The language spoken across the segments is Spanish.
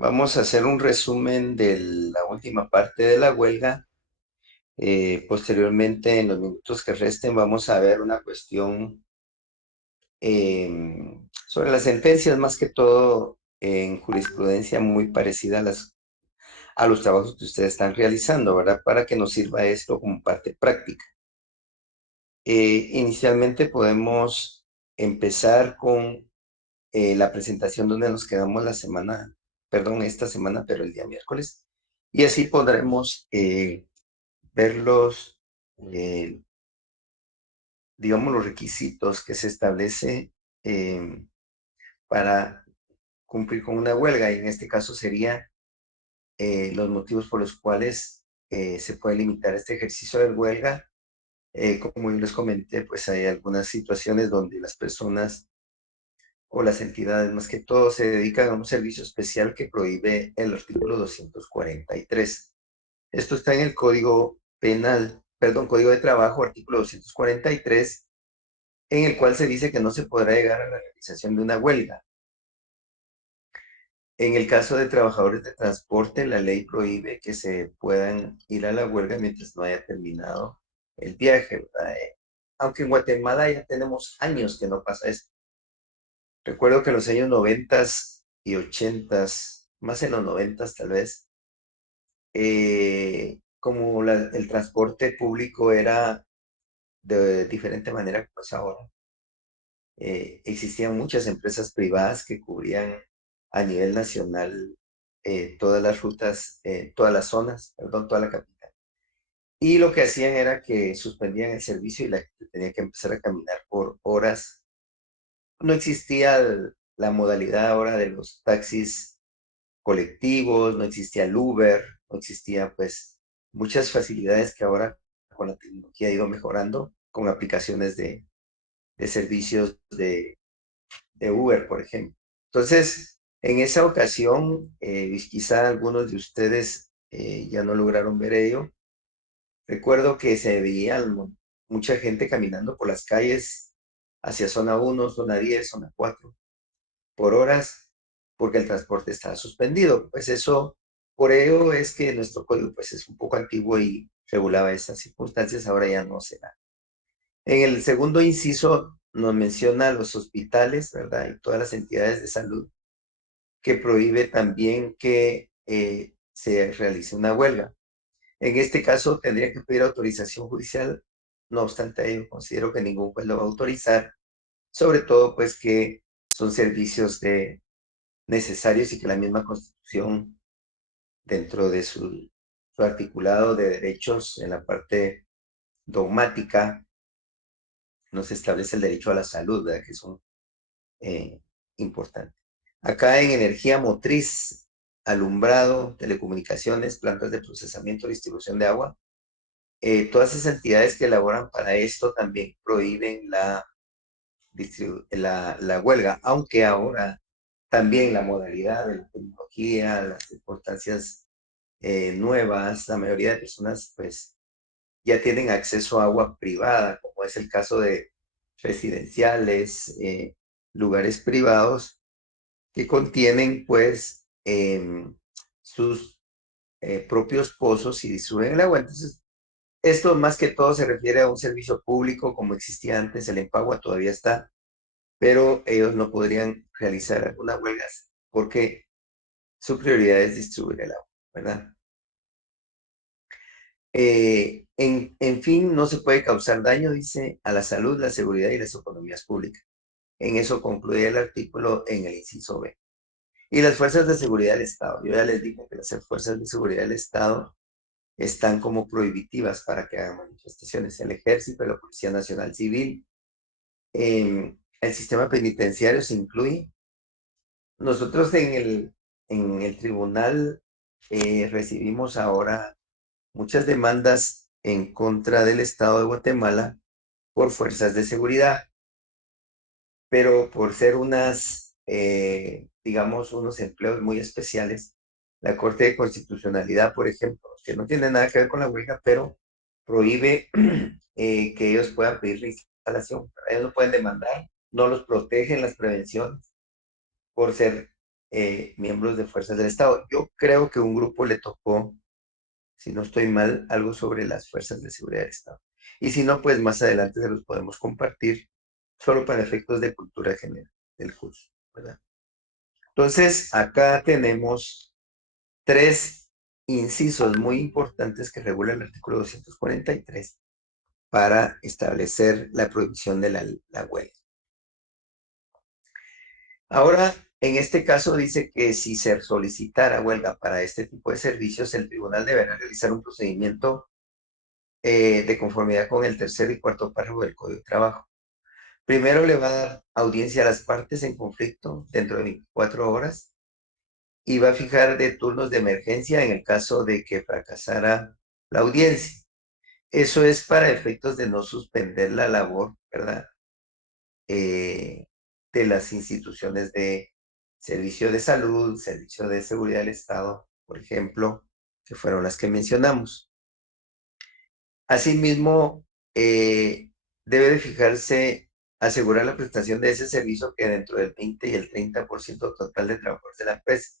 Vamos a hacer un resumen de la última parte de la huelga. Posteriormente, en los minutos que resten, vamos a ver una cuestión sobre las sentencias, más que todo en jurisprudencia muy parecida a los trabajos que ustedes están realizando, ¿verdad? Para que nos sirva esto como parte práctica. Inicialmente podemos empezar con la presentación donde nos quedamos esta semana, pero el día miércoles. Y así podremos ver eh, digamos, los requisitos que se establece eh, para cumplir con una huelga. Y en este caso sería los motivos por los cuales se puede limitar este ejercicio de huelga. Como yo les comenté, pues hay algunas situaciones donde las personas o las entidades más que todo se dedican a un servicio especial que prohíbe el artículo 243. Esto está en el Código Penal, perdón, Código de Trabajo, artículo 243, en el cual se dice que no se podrá llegar a la realización de una huelga. En el caso de trabajadores de transporte, la ley prohíbe que se puedan ir a la huelga mientras no haya terminado el viaje, ¿verdad? Aunque en Guatemala ya tenemos años que no pasa esto. Recuerdo que en los años 90 y 80, más en los 90 tal vez, como el transporte público era de diferente manera como es ahora, existían muchas empresas privadas que cubrían a nivel nacional todas las rutas, todas las zonas, perdón, toda la capital. Y lo que hacían era que suspendían el servicio y la gente tenía que empezar a caminar por horas. No existía la modalidad ahora de los taxis colectivos, no existía el Uber, no existía pues muchas facilidades que ahora con la tecnología ha ido mejorando con aplicaciones de servicios de Uber, por ejemplo. Entonces, en esa ocasión, quizá algunos de ustedes ya no lograron ver ello. Recuerdo que se veía mucha gente caminando por las calles hacia zona 1, zona 10, zona 4 por horas, porque el transporte estaba suspendido. Pues eso, por ello es que nuestro código pues es un poco antiguo y regulaba esas circunstancias, ahora ya no se da. En el segundo inciso nos menciona los hospitales, ¿verdad? Y todas las entidades de salud que prohíbe también que se realice una huelga. En este caso tendría que pedir autorización judicial, no obstante ello considero que ningún juez lo va a autorizar, sobre todo pues que son servicios necesarios y que la misma Constitución dentro de su articulado de derechos en la parte dogmática nos establece el derecho a la salud, ¿verdad? Que es un eh, importante. Acá en energía motriz, alumbrado, telecomunicaciones, plantas de procesamiento, distribución de agua, todas esas entidades que elaboran para esto también prohíben la huelga, aunque ahora también la modalidad de la tecnología, las circunstancias nuevas, la mayoría de personas pues ya tienen acceso a agua privada, como es el caso de residenciales, lugares privados que contienen pues sus propios pozos y distribuyen el agua. Entonces, esto más que todo se refiere a un servicio público como existía antes, el Empagua todavía está, pero ellos no podrían realizar algunas huelgas porque su prioridad es distribuir el agua, ¿verdad? En fin, no se puede causar daño, dice, a la salud, la seguridad y las economías públicas. En eso concluye el artículo en el inciso B. Y las fuerzas de seguridad del Estado. Yo ya les dije que las fuerzas de seguridad del Estado están como prohibitivas para que hagan manifestaciones. El Ejército, la Policía Nacional Civil, el sistema penitenciario se incluye. Nosotros en el tribunal recibimos ahora muchas demandas en contra del Estado de Guatemala por fuerzas de seguridad, pero por ser digamos, unos empleos muy especiales, la Corte de Constitucionalidad, por ejemplo, que no tiene nada que ver con la huelga, pero prohíbe que ellos puedan pedir reinstalación. Ellos no pueden demandar, no los protegen las prevenciones por ser miembros de fuerzas del Estado. Yo creo que un grupo le tocó, si no estoy mal, algo sobre las fuerzas de seguridad del Estado. Y si no, pues más adelante se los podemos compartir, solo para efectos de cultura general del curso, ¿verdad? Entonces, acá tenemos tres incisos muy importantes que regula el artículo 243 para establecer la prohibición de la huelga. Ahora, en este caso dice que si se solicitara huelga para este tipo de servicios, el tribunal deberá realizar un procedimiento de conformidad con el tercer y cuarto párrafo del Código de Trabajo. Primero le va a dar audiencia a las partes en conflicto dentro de 24 horas y va a fijar de turnos de emergencia en el caso de que fracasara la audiencia. Eso es para efectos de no suspender la labor, ¿verdad? eh, de las instituciones de servicio de salud, servicio de seguridad del Estado, por ejemplo, que fueron las que mencionamos. Asimismo, debe de fijarse, asegurar la prestación de ese servicio que dentro del 20 y el 30% total de trabajadores de la empresa.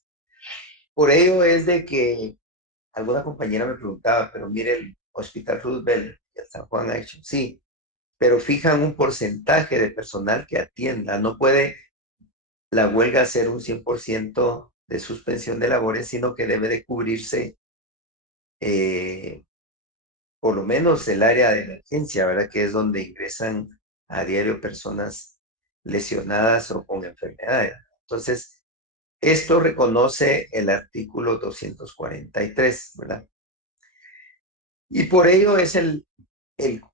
Por ello es de que alguna compañera me preguntaba, pero mire, el Hospital Roosevelt y el San Juan ha hecho, sí, pero fijan un porcentaje de personal que atienda, no puede la huelga ser un 100% de suspensión de labores, sino que debe de cubrirse eh, por lo menos el área de emergencia, ¿verdad? Que es donde ingresan a diario personas lesionadas o con enfermedades. Entonces, esto reconoce el artículo 243, ¿verdad? Y por ello es el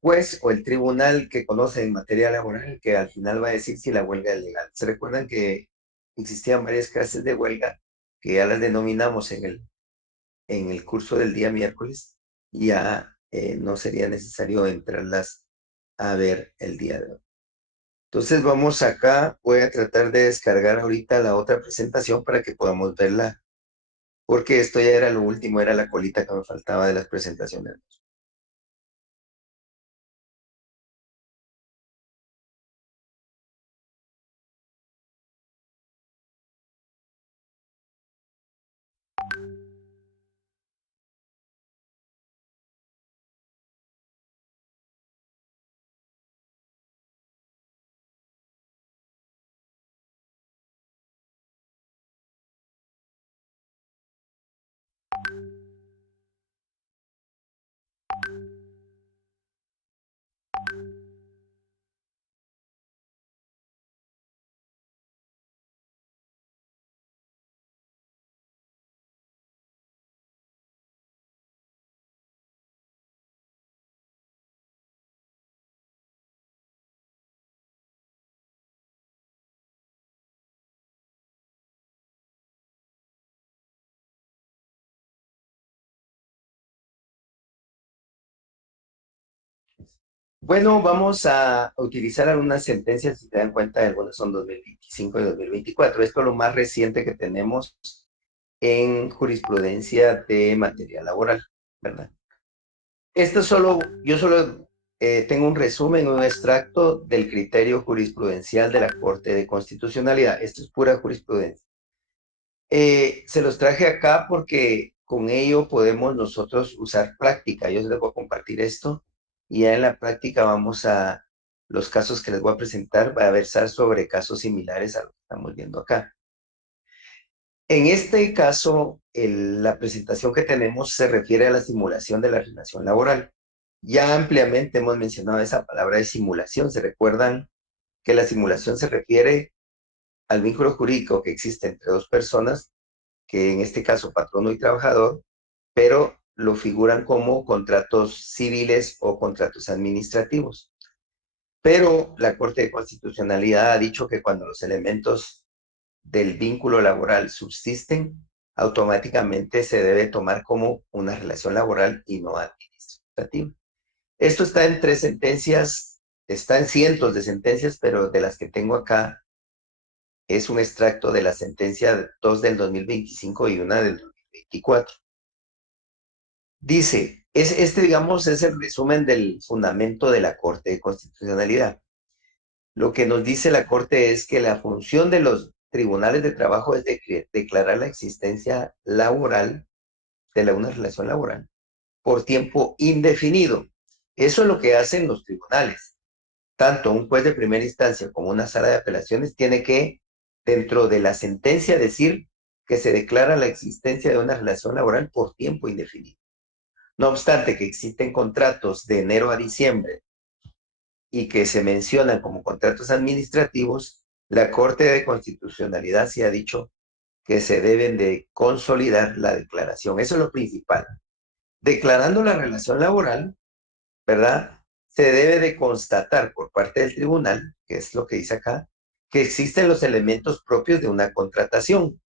juez o el tribunal que conoce en materia laboral que al final va a decir si la huelga es legal. Se recuerdan que existían varias clases de huelga que ya las denominamos en el curso del día miércoles y ya no sería necesario entrarlas a ver el día de hoy. Entonces vamos acá, voy a tratar de descargar ahorita la otra presentación para que podamos verla, porque esto ya era lo último, era la colita que me faltaba de las presentaciones. Bueno, vamos a utilizar algunas sentencias, si te dan cuenta, algunas son 2025 y 2024. Esto es lo más reciente que tenemos en jurisprudencia de materia laboral, ¿verdad? Esto solo, yo solo tengo un resumen, un extracto del criterio jurisprudencial de la Corte de Constitucionalidad. Esto es pura jurisprudencia. Se los traje acá porque con ello podemos nosotros usar práctica. Yo les voy a compartir esto y ya en la práctica vamos a los casos que les voy a presentar, va a versar sobre casos similares a lo que estamos viendo acá. En este caso, la presentación que tenemos se refiere a la simulación de la relación laboral. Ya ampliamente hemos mencionado esa palabra de simulación. ¿Se recuerdan que la simulación se refiere al vínculo jurídico que existe entre dos personas, que en este caso patrono y trabajador, pero lo figuran como contratos civiles o contratos administrativos? Pero la Corte de Constitucionalidad ha dicho que cuando los elementos del vínculo laboral subsisten, automáticamente se debe tomar como una relación laboral y no administrativa. Esto está en tres sentencias, está en cientos de sentencias, pero de las que tengo acá es un extracto de la sentencia 2 del 2025 y una del 2024. Dice, digamos, es el resumen del fundamento de la Corte de Constitucionalidad. Lo que nos dice la Corte es que la función tribunales de trabajo es declarar la existencia laboral de una relación laboral por tiempo indefinido. Eso es lo que hacen los tribunales. Tanto un juez de primera instancia como una sala de apelaciones tiene que, dentro de la sentencia, decir que se declara la existencia de una relación laboral por tiempo indefinido. No obstante que existen contratos de enero a diciembre y que se mencionan como contratos administrativos, la Corte de Constitucionalidad sí ha dicho que se deben de consolidar la declaración. Eso es lo principal. Declarando la relación laboral, ¿verdad? Se debe de constatar por parte del tribunal, que es lo que dice acá, que existen los elementos propios de una contratación.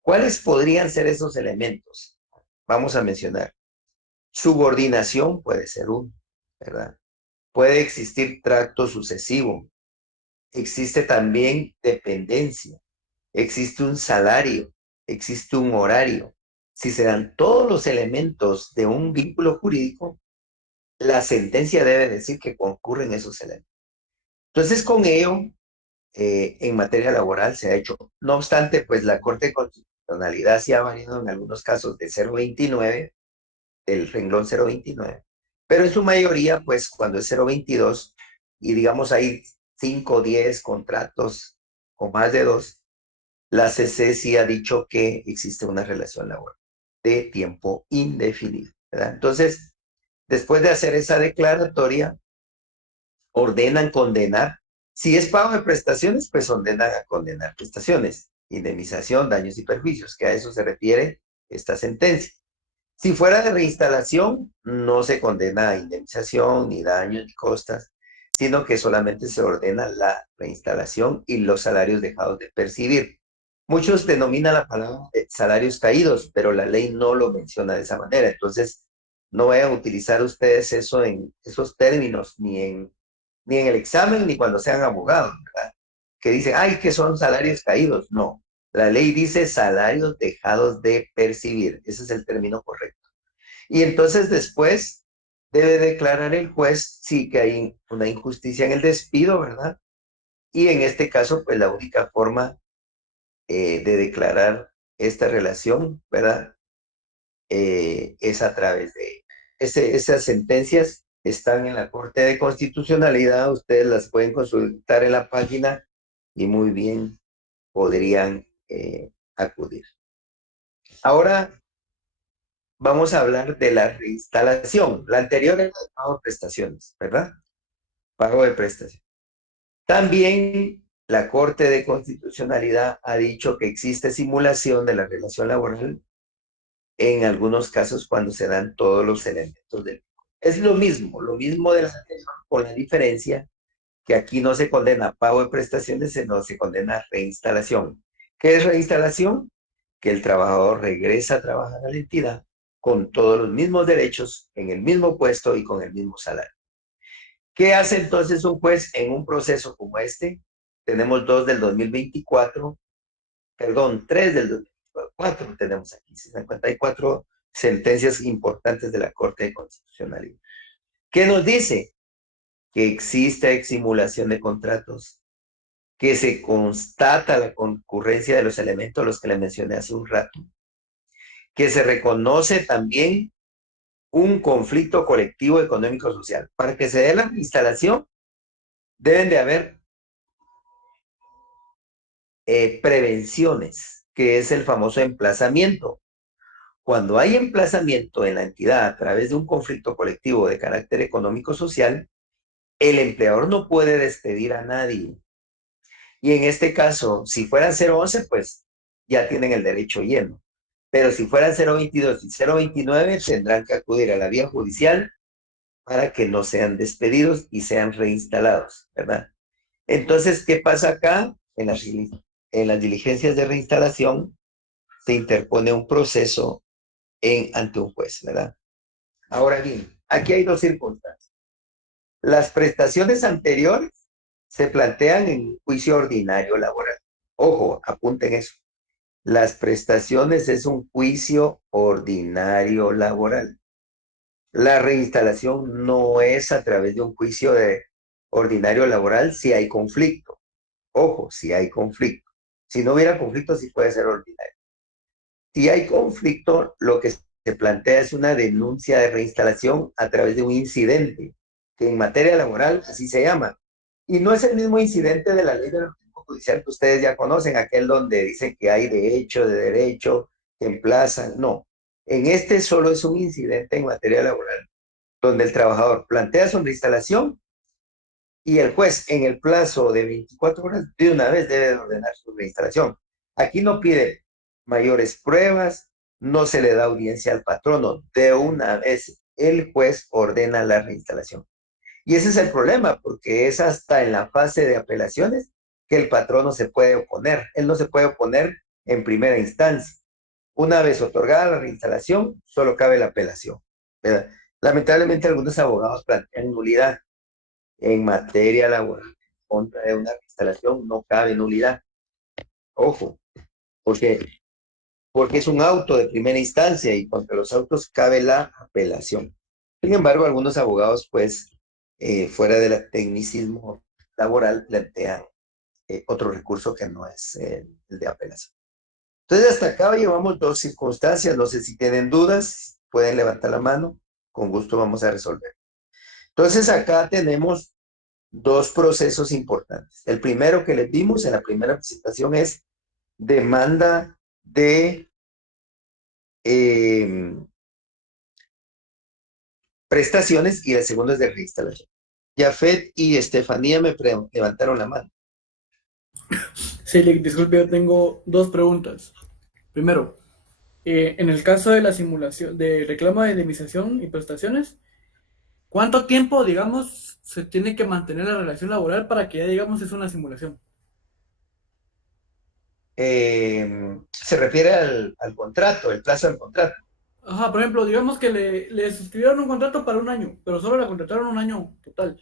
¿Cuáles podrían ser esos elementos? Vamos a mencionar. Subordinación puede ser uno, ¿verdad? Puede existir tracto sucesivo. Existe también dependencia. Existe un salario. Existe un horario. Si se dan todos los elementos de un vínculo jurídico, la sentencia debe decir que concurren esos elementos. Entonces, con ello, en materia laboral se ha hecho. No obstante, pues la Corte de Constitucionalidad sí ha variado en algunos casos de 0,29, el renglón 0,29, pero en su mayoría, pues cuando es 0,22 y digamos hay 5 o 10 contratos o más de dos, la CC sí ha dicho que existe una relación laboral de tiempo indefinido, ¿verdad? Entonces, después de hacer esa declaratoria, ordenan condenar. Si es pago de prestaciones, pues ordenan a condenar prestaciones, indemnización, daños y perjuicios, que a eso se refiere esta sentencia. Si fuera de reinstalación, no se condena a indemnización, ni daños, ni costas, sino que solamente se ordena la reinstalación y los salarios dejados de percibir. Muchos denominan la palabra salarios caídos, pero la ley no lo menciona de esa manera. Entonces, no vayan a utilizar ustedes eso en esos términos, ni en el examen, ni cuando sean abogados, ¿verdad? Que dicen, ay, que son salarios caídos. No, la ley dice salarios dejados de percibir. Ese es el término correcto. Y entonces después debe declarar el juez sí que hay una injusticia en el despido, ¿verdad? Y en este caso, pues la única forma de declarar esta relación, ¿verdad? Es a través de esas sentencias están en la Corte de Constitucionalidad, ustedes las pueden consultar en la página y muy bien podrían acudir. Ahora vamos a hablar de la reinstalación. La anterior era el pago de prestaciones, ¿verdad? Pago de prestaciones. También la Corte de Constitucionalidad ha dicho que existe simulación de la relación laboral en algunos casos cuando se dan todos los elementos del... Es lo mismo de la anterior, con la diferencia que aquí no se condena pago de prestaciones, sino se condena reinstalación. ¿Qué es reinstalación? Que el trabajador regresa a trabajar a la entidad con todos los mismos derechos, en el mismo puesto y con el mismo salario. ¿Qué hace entonces un juez en un proceso como este? Tenemos dos del 2024, perdón, tres del 2024 tenemos aquí, 54 sentencias importantes de la Corte de Constitucionalidad. ¿Qué nos dice? Que existe simulación de contratos, que se constata la concurrencia de los elementos a los que le mencioné hace un rato, que se reconoce también un conflicto colectivo económico-social. Para que se dé la instalación, deben de haber prevenciones, que es el famoso emplazamiento. Cuando hay emplazamiento en la entidad a través de un conflicto colectivo de carácter económico-social, el empleador no puede despedir a nadie. Y en este caso, si fueran 011, pues ya tienen el derecho lleno. Pero si fueran 022 y 029, tendrán que acudir a la vía judicial para que no sean despedidos y sean reinstalados, ¿verdad? Entonces, ¿qué pasa acá? En las diligencias de reinstalación se interpone un proceso ante un juez, ¿verdad? Ahora bien, aquí hay dos circunstancias. Las prestaciones anteriores se plantean en un juicio ordinario laboral. Ojo, apunten eso. Las prestaciones es un juicio ordinario laboral. La reinstalación no es a través de un juicio ordinario laboral si hay conflicto. Ojo, si hay conflicto. Si no hubiera conflicto, sí puede ser ordinario. Si hay conflicto, lo que se plantea es una denuncia de reinstalación a través de un incidente, que en materia laboral así se llama. Y no es el mismo incidente de la ley del orden judicial que ustedes ya conocen, aquel donde dicen que hay de derecho, que emplazan. No, en este solo es un incidente en materia laboral, donde el trabajador plantea su reinstalación y el juez en el plazo de 24 horas de una vez debe ordenar su reinstalación. Aquí no pide mayores pruebas, no se le da audiencia al patrono, de una vez el juez ordena la reinstalación. Y ese es el problema, porque es hasta en la fase de apelaciones que el patrono se puede oponer. Él no se puede oponer en primera instancia. Una vez otorgada la reinstalación, solo cabe la apelación, ¿verdad? Lamentablemente algunos abogados plantean nulidad en materia laboral contra de una instalación no cabe nulidad. Ojo, porque, porque es un auto de primera instancia y contra los autos cabe la apelación. Sin embargo, algunos abogados, pues, fuera del tecnicismo laboral, plantean otro recurso que no es el de apelación. Entonces, hasta acá llevamos dos circunstancias. No sé si tienen dudas, pueden levantar la mano. Con gusto vamos a resolver. Entonces, acá tenemos dos procesos importantes. El primero que les dimos en la primera presentación es demanda de eh, prestaciones y el segundo es de reinstalación. Jafet y Estefanía me levantaron la mano. Sí, disculpe, yo tengo dos preguntas. Primero, en el caso de la simulación de reclamo de indemnización y prestaciones, ¿cuánto tiempo, digamos, se tiene que mantener la relación laboral para que ya, digamos, es una simulación? Se refiere al contrato, el plazo del contrato. Ajá, por ejemplo, digamos que le suscribieron un contrato para un año, pero solo la contrataron un año total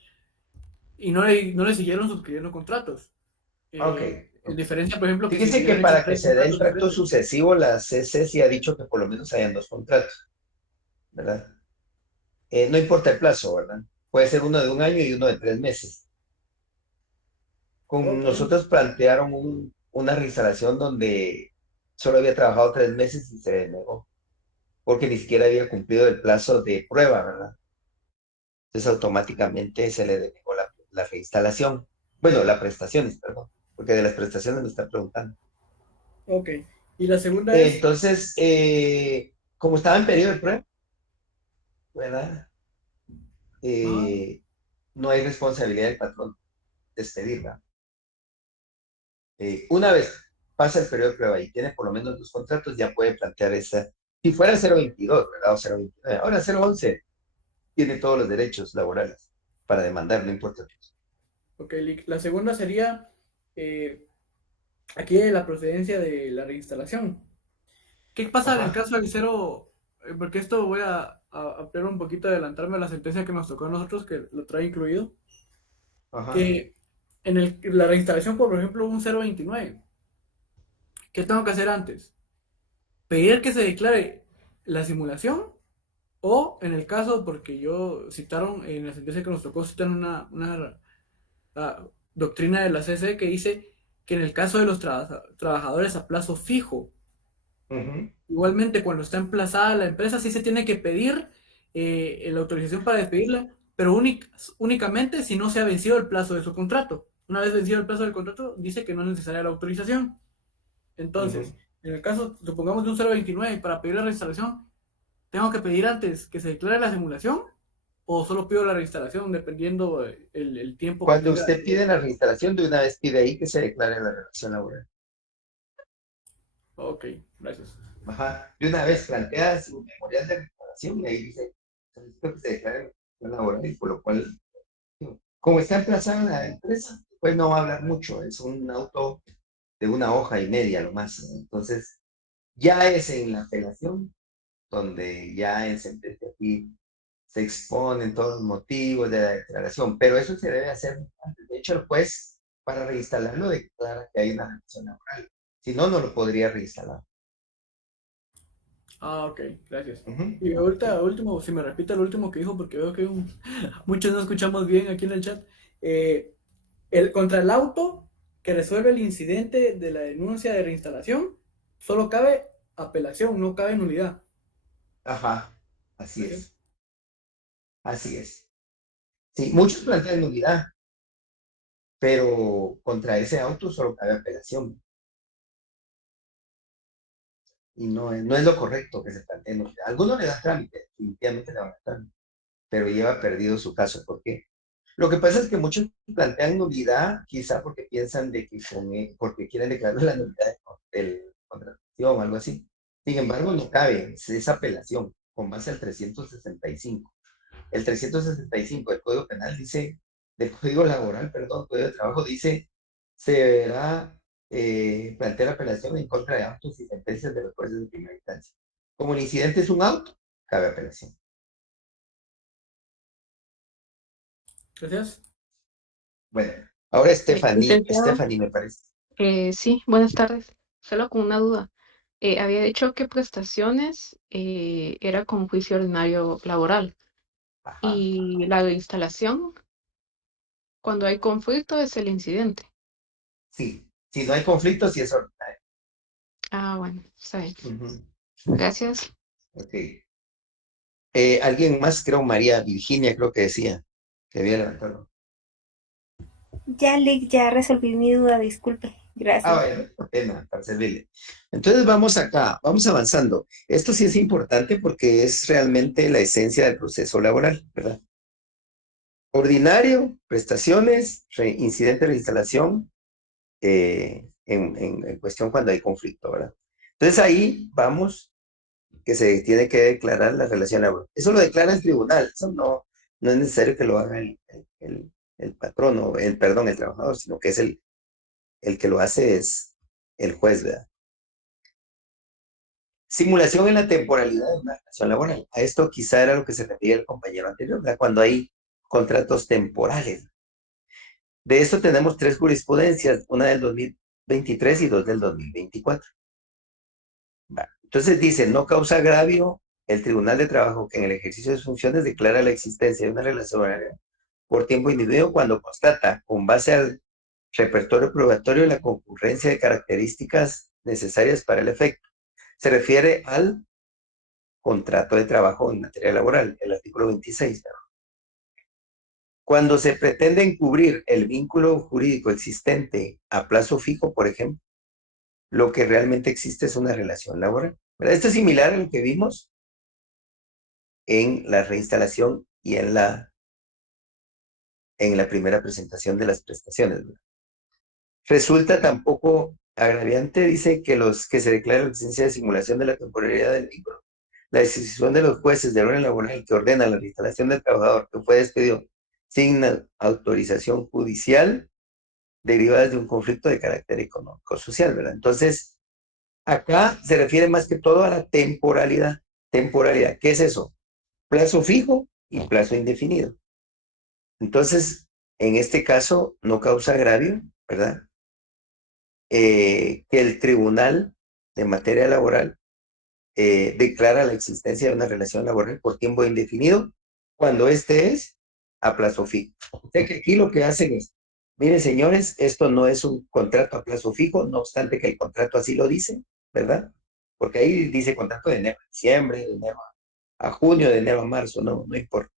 y no le siguieron suscribiendo contratos. Ok. En diferencia, por ejemplo, que si Fíjese le que hubieran hecho para que tres se dé el contratos tracto diferentes. sucesivo, la CC sí ha dicho que por lo menos hayan dos contratos, ¿verdad? No importa el plazo, ¿verdad? Puede ser uno de un año y uno de 3 meses. Con Ok, nosotros plantearon una reinstalación donde solo había trabajado 3 meses y se negó, porque ni siquiera había cumplido el plazo de prueba, ¿verdad? Entonces automáticamente se le denegó la reinstalación. Bueno, las prestaciones, perdón, porque de las prestaciones me están preguntando. ok. Y la segunda es, Entonces, como estaba en periodo de prueba, ¿verdad? ajá, Eh, no hay responsabilidad del patrón despedirla. Una vez pasa el periodo de prueba y tiene por lo menos dos contratos, ya puede plantear esa. Si fuera 022, ¿verdad? O 029. Ahora 011 tiene todos los derechos laborales para demandar, no importa. ok, la segunda sería eh, aquí de la procedencia de la reinstalación. ¿Qué pasa en el Ajá, caso del cero? Porque esto voy a ampliar un poquito, adelantarme a la sentencia que nos tocó a nosotros, que lo trae incluido, ajá. que en la reinstalación, por ejemplo, un 029, ¿qué tengo que hacer antes? Pedir que se declare la simulación o en el caso, porque yo citaron en la sentencia que nos tocó, citan una doctrina de la CC que dice que en el caso de los trabajadores a plazo fijo, Ujú, igualmente cuando está emplazada la empresa, sí se tiene que pedir la autorización para despedirla, pero únicamente si no se ha vencido el plazo de su contrato. Una vez vencido el plazo del contrato, dice que no es necesaria la autorización. ujú. Entonces, en el caso, supongamos de un 029 para pedir la reinstalación, ¿tengo que pedir antes que se declare la simulación o solo pido la reinstalación dependiendo el tiempo que Cuando tenga? usted pide la reinstalación, de una vez pide ahí que se declare la relación laboral. Ok, gracias. Ajá. De una vez plantea su memorial de reinstalación y ahí dice, solicito que se declare la relación laboral y por lo cual, como está emplazada en la empresa, pues no va a hablar mucho, es un auto de una hoja y media lo más. Entonces, ya es en la apelación donde ya en sentencia aquí se exponen todos los motivos de la declaración, pero eso se debe hacer antes. De hecho, el juez, para reinstalarlo, declara que hay una relación laboral. Si no, no lo podría reinstalar. Ah, ok, gracias. Ujú, Y ahorita, sí. último, si me repite lo último que dijo, porque veo que muchos no escuchamos bien aquí en el chat. Contra el auto que resuelve el incidente de la denuncia de reinstalación, solo cabe apelación, no cabe nulidad. Ajá, así Gracias. es, así es. Sí, muchos plantean nulidad, pero contra ese auto solo cabe apelación. Y no es lo correcto que se plantee nulidad. Algunos le dan trámite, definitivamente le van a dar trámite, pero lleva perdido su caso. ¿Por qué? Lo que pasa es que muchos plantean nulidad, quizá porque piensan de que porque quieren declarar la nulidad del contratación o algo así. Sin embargo, no cabe, es apelación con base al 365. El 365 del Código Penal dice, del Código Laboral, perdón, Código de Trabajo dice, se deberá plantear apelación en contra de autos y sentencias de los jueces de primera instancia. Como el incidente es un auto, cabe apelación. Gracias. Bueno, ahora Licenciado, Stephanie me parece. sí, buenas tardes. Solo con una duda. Había dicho que prestaciones era con juicio ordinario laboral Ajá. y la de instalación, cuando hay conflicto, es el incidente. Sí, si no hay conflicto, sí es ordinario. Ah, bueno, está bien. Ujú. Gracias. Ok. Alguien más, creo, María Virginia, creo que decía, que había levantado. Ya, Lick, ya resolví mi duda, disculpe. Ah, Gracias. bueno, qué pena, para servirle. Entonces vamos acá, vamos avanzando. Esto sí es importante porque es realmente la esencia del proceso laboral, ¿verdad? Ordinario, prestaciones, incidente de reinstalación, en cuestión cuando hay conflicto, ¿verdad? Entonces ahí vamos, que se tiene que declarar la relación laboral. Eso lo declara el tribunal, eso no es necesario que lo haga el patrón, o perdón, el trabajador, sino que es el que lo hace es el juez, ¿verdad? Simulación en la temporalidad de una relación laboral. A esto quizá era lo que se refería el compañero anterior, ¿verdad? Cuando hay contratos temporales. De esto tenemos tres jurisprudencias, una del 2023 y dos del 2024. Va. Entonces dice, no causa agravio el Tribunal de Trabajo que en el ejercicio de sus funciones declara la existencia de una relación laboral por tiempo indefinido cuando constata, con base al repertorio probatorio, la concurrencia de características necesarias para el efecto. Se refiere al contrato de trabajo en materia laboral, el artículo 26. ¿No? Cuando se pretende encubrir el vínculo jurídico existente a plazo fijo, por ejemplo, lo que realmente existe es una relación laboral. ¿Verdad? Esto es similar a lo que vimos en la reinstalación y en la primera presentación de las prestaciones. ¿Verdad? Resulta tampoco agraviante, dice, que los que se declara la existencia de simulación de la temporalidad del vínculo. La decisión de los jueces de orden laboral que ordena la reinstalación del trabajador que fue despedido sin autorización judicial derivadas de un conflicto de carácter económico-social, ¿verdad? Entonces, acá se refiere más que todo a la temporalidad. Temporalidad, ¿qué es eso? Plazo fijo y plazo indefinido. Entonces, en este caso, no causa agravio, ¿verdad? Que el tribunal de materia laboral declara la existencia de una relación laboral por tiempo indefinido cuando este es a plazo fijo. O sea que aquí lo que hacen es, miren señores, esto no es un contrato a plazo fijo, no obstante que el contrato así lo dice, ¿verdad? Porque ahí dice contrato de enero a diciembre, de enero a junio, de enero a marzo, no importa.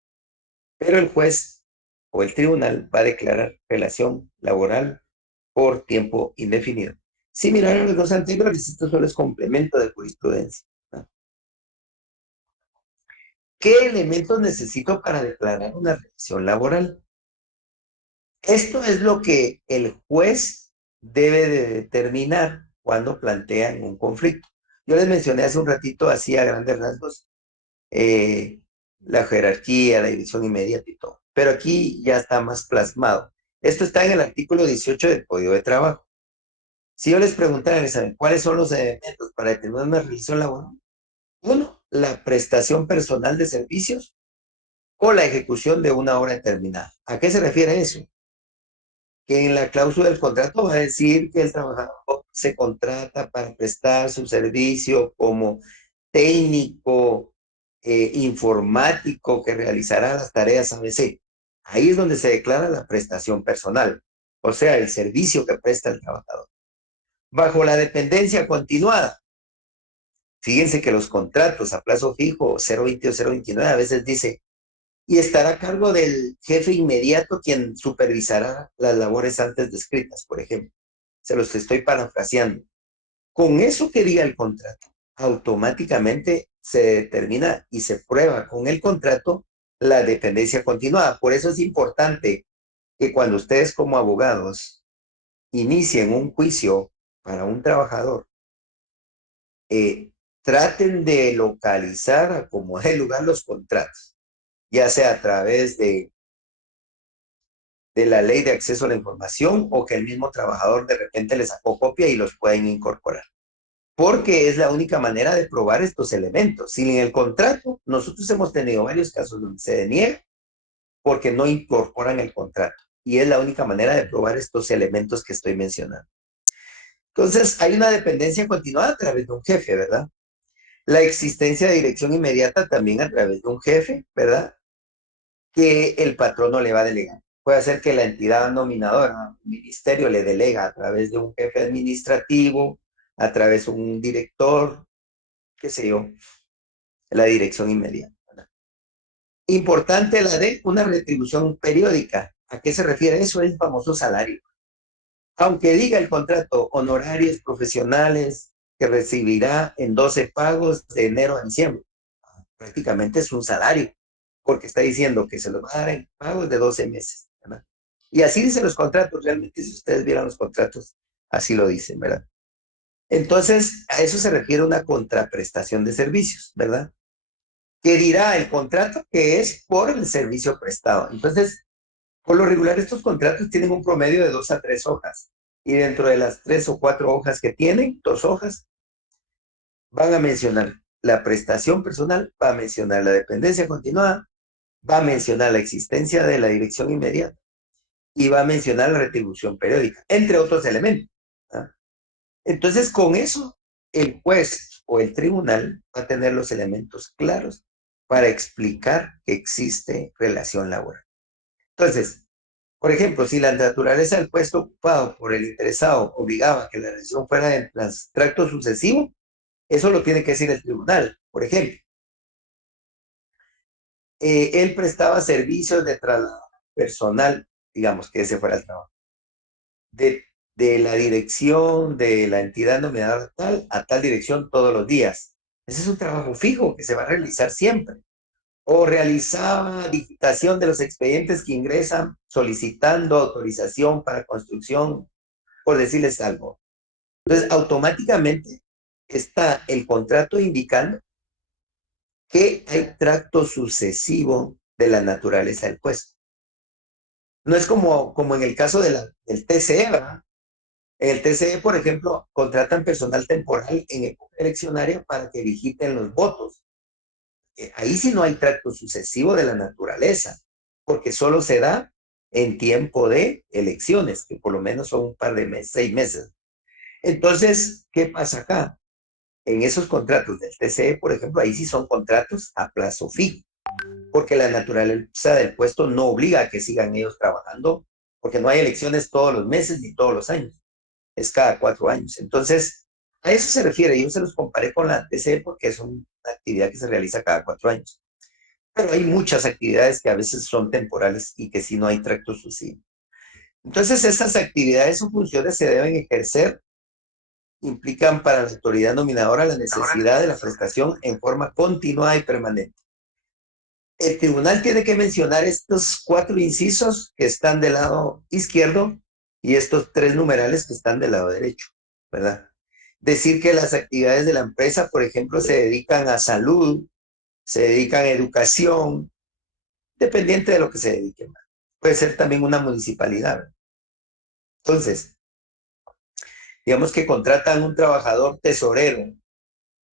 Pero el juez o el tribunal va a declarar relación laboral por tiempo indefinido. Similar a los dos anteriores, esto solo es complemento de jurisprudencia. ¿No? ¿Qué elementos necesito para declarar una relación laboral? Esto es lo que el juez debe de determinar cuando plantean un conflicto. Yo les mencioné hace un ratito, así a grandes rasgos, eh, la jerarquía, la división inmediata y todo. Pero aquí ya está más plasmado. Esto está en el artículo 18 del Código de Trabajo. Si yo les preguntara, ¿saben cuáles son los elementos para determinar una relación laboral? Uno, la prestación personal de servicios o la ejecución de una obra determinada. ¿A qué se refiere eso? Que en la cláusula del contrato va a decir que el trabajador se contrata para prestar su servicio como técnico informático que realizará las tareas ABC. Ahí es donde se declara la prestación personal. o sea, el servicio que presta el trabajador. Bajo la dependencia continuada, fíjense que los contratos a plazo fijo 020 o 029 a veces dice, y estará a cargo del jefe inmediato quien supervisará las labores antes descritas, por ejemplo. Se los estoy parafraseando. Con eso que diga el contrato, automáticamente se determina y se prueba con el contrato la dependencia continuada. Por eso es importante que cuando ustedes como abogados inicien un juicio para un trabajador, traten de localizar a como dé lugar los contratos, ya sea a través de la ley de acceso a la información o que el mismo trabajador de repente le sacó copia y los pueden incorporar. Porque es la única manera de probar estos elementos. Sin el contrato, nosotros hemos tenido varios casos donde se deniega porque no incorporan el contrato. Y es la única manera de probar estos elementos que estoy mencionando. Entonces, hay una dependencia continuada a través de un jefe, ¿verdad? La existencia de dirección inmediata también a través de un jefe, ¿verdad? Que el patrono le va a delegar. Puede ser que la entidad nominadora, el ministerio, le delega a través de un jefe administrativo, a través de un director, qué sé yo, la dirección inmediata, ¿verdad? Importante la de una retribución periódica. ¿A qué se refiere eso? Es el famoso salario. Aunque diga el contrato honorarios profesionales que recibirá en 12 pagos de enero a diciembre, prácticamente es un salario, porque está diciendo que se lo va a dar en pagos de 12 meses, ¿verdad? Y así dicen los contratos, realmente si ustedes vieran los contratos, así lo dicen, ¿verdad? Entonces, a eso se refiere una contraprestación de servicios, ¿verdad? Que dirá el contrato que es por el servicio prestado. Entonces, por lo regular, estos contratos tienen un promedio de 2 a 3 hojas. Y dentro de las 3 o 4 hojas que tienen, 2 hojas, van a mencionar la prestación personal, va a mencionar la dependencia continuada, va a mencionar la existencia de la dirección inmediata y va a mencionar la retribución periódica, entre otros elementos, ¿ah? Entonces, con eso, el juez o el tribunal va a tener los elementos claros para explicar que existe relación laboral. Entonces, por ejemplo, si la naturaleza del puesto ocupado por el interesado obligaba a que la relación fuera en tracto sucesivo, eso lo tiene que decir el tribunal. Por ejemplo, él prestaba servicios de traslado personal, digamos que ese fuera el trabajo, de, de la dirección de la entidad nominada tal a tal dirección todos los días. Ese es un trabajo fijo que se va a realizar siempre. O realizaba digitación de los expedientes que ingresan solicitando autorización para construcción, por decirles algo. Entonces, automáticamente está el contrato indicando que hay tracto sucesivo de la naturaleza del puesto. No es como en el caso del TCE, ¿verdad? En el TCE, por ejemplo, contratan personal temporal en época eleccionaria para que digiten los votos. Ahí sí no hay tracto sucesivo de la naturaleza, porque solo se da en tiempo de elecciones, que por lo menos son un par de meses, 6 meses. Entonces, ¿qué pasa acá? En esos contratos del TCE, por ejemplo, ahí sí son contratos a plazo fijo, porque la naturaleza del puesto no obliga a que sigan ellos trabajando, porque no hay elecciones todos los meses ni todos los años, es cada 4 años. Entonces, a eso se refiere. Yo se los comparé con la TCE porque es una actividad que se realiza cada 4 años. Pero hay muchas actividades que a veces son temporales y que si no hay tracto sucesivo. Entonces, estas actividades o funciones se deben ejercer, implican para la autoridad nominadora la necesidad de la prestación en forma continuada y permanente. El tribunal tiene que mencionar estos 4 incisos que están del lado izquierdo y estos 3 numerales que están del lado derecho, ¿verdad? Decir que las actividades de la empresa, por ejemplo, se dedican a salud, se dedican a educación, dependiente de lo que se dediquen. Puede ser también una municipalidad. Entonces, digamos que contratan un trabajador tesorero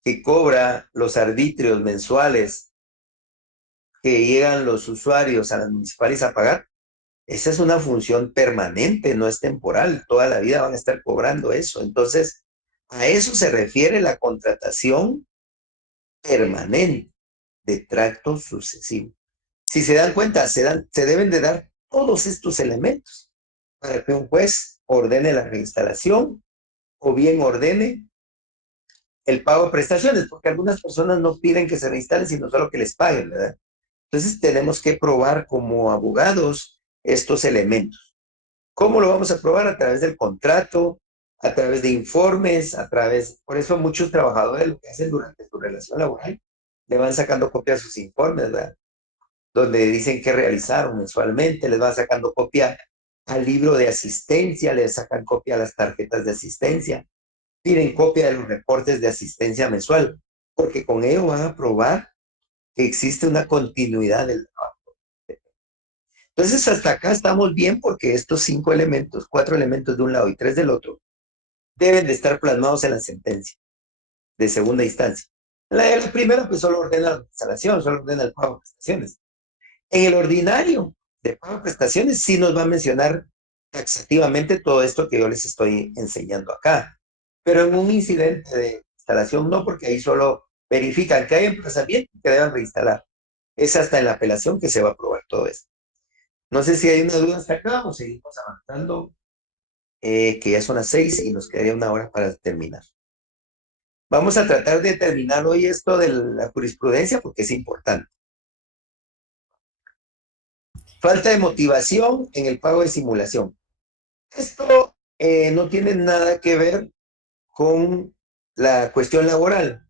que cobra los arbitrios mensuales que llegan los usuarios a las municipales a pagar. Esa es una función permanente, no es temporal. Toda la vida van a estar cobrando eso. Entonces, a eso se refiere la contratación permanente de tracto sucesivo. Si se dan cuenta, se deben de dar todos estos elementos para que un juez ordene la reinstalación o bien ordene el pago de prestaciones, porque algunas personas no piden que se reinstalen, sino solo que les paguen, ¿verdad? Entonces tenemos que probar como abogados estos elementos. ¿Cómo lo vamos a probar? A través del contrato, a través de informes, por eso muchos trabajadores lo que hacen durante su relación laboral, le van sacando copia a sus informes, ¿verdad? Donde dicen que realizaron mensualmente, les van sacando copia al libro de asistencia, les sacan copia a las tarjetas de asistencia, piden copia de los reportes de asistencia mensual, porque con ello van a probar que existe una continuidad del trabajo. Entonces, hasta acá estamos bien porque estos 5 elementos, 4 elementos de un lado y 3 del otro, deben de estar plasmados en la sentencia de segunda instancia. La primera, pues solo ordena la instalación, solo ordena el pago de prestaciones. En el ordinario de pago de prestaciones sí nos va a mencionar taxativamente todo esto que yo les estoy enseñando acá. Pero en un incidente de instalación no, porque ahí solo verifican que hay emplazamiento y que deben reinstalar. Es hasta en la apelación que se va a probar todo esto. No sé si hay una duda hasta acá o seguimos avanzando, que ya son las 6 y nos quedaría una hora para terminar. Vamos a tratar de terminar hoy esto de la jurisprudencia porque es importante. Falta de motivación en el pago de simulación. Esto no tiene nada que ver con la cuestión laboral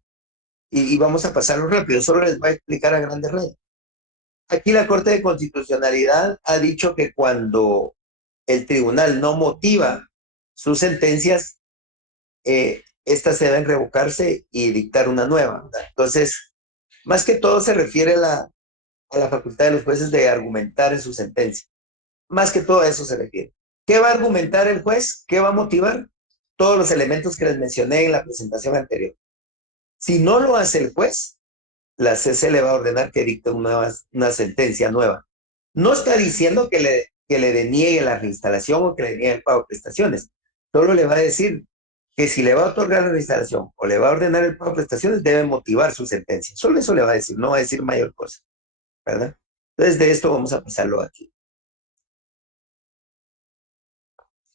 y vamos a pasarlo rápido, solo les voy a explicar a grandes rasgos. Aquí la Corte de Constitucionalidad ha dicho que cuando el tribunal no motiva sus sentencias, estas deben revocarse y dictar una nueva, ¿verdad? Entonces, más que todo se refiere a la facultad de los jueces de argumentar en su sentencia. Más que todo a eso se refiere. ¿Qué va a argumentar el juez? ¿Qué va a motivar? Todos los elementos que les mencioné en la presentación anterior. Si no lo hace el juez, la CC le va a ordenar que dicte una sentencia nueva. No está diciendo que le deniegue la reinstalación o que le niegue el pago de prestaciones. Solo le va a decir que si le va a otorgar la reinstalación o le va a ordenar el pago de prestaciones, debe motivar su sentencia. Solo eso le va a decir, no va a decir mayor cosa, ¿verdad? Entonces, de esto vamos a pasarlo aquí.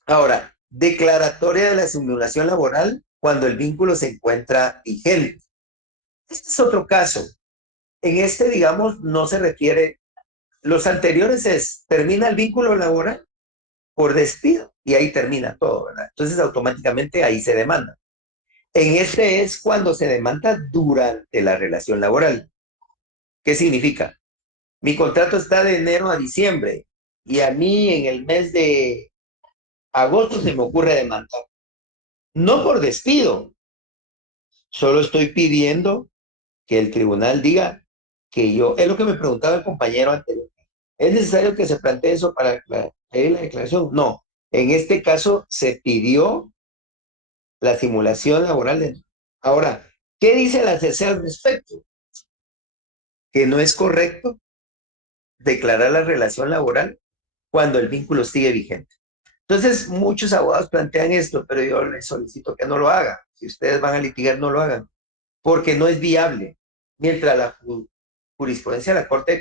Ahora, declaratoria de la simulación laboral cuando el vínculo se encuentra vigente. Este es otro caso. En este, digamos, no se refiere, los anteriores termina el vínculo laboral por despido y ahí termina todo, ¿verdad? Entonces, automáticamente ahí se demanda. En este es cuando se demanda durante la relación laboral. ¿Qué significa? Mi contrato está de enero a diciembre y a mí en el mes de agosto se me ocurre demandar. No por despido, solo estoy pidiendo que el tribunal diga que es lo que me preguntaba el compañero anterior. ¿Es necesario que se plantee eso para pedir la declaración? No. En este caso se pidió la simulación laboral. Ahora, ¿qué dice la CC al respecto? Que no es correcto declarar la relación laboral cuando el vínculo sigue vigente. Entonces, muchos abogados plantean esto, pero yo les solicito que no lo hagan. Si ustedes van a litigar, no lo hagan, porque no es viable. Mientras la jurisprudencia de la Corte de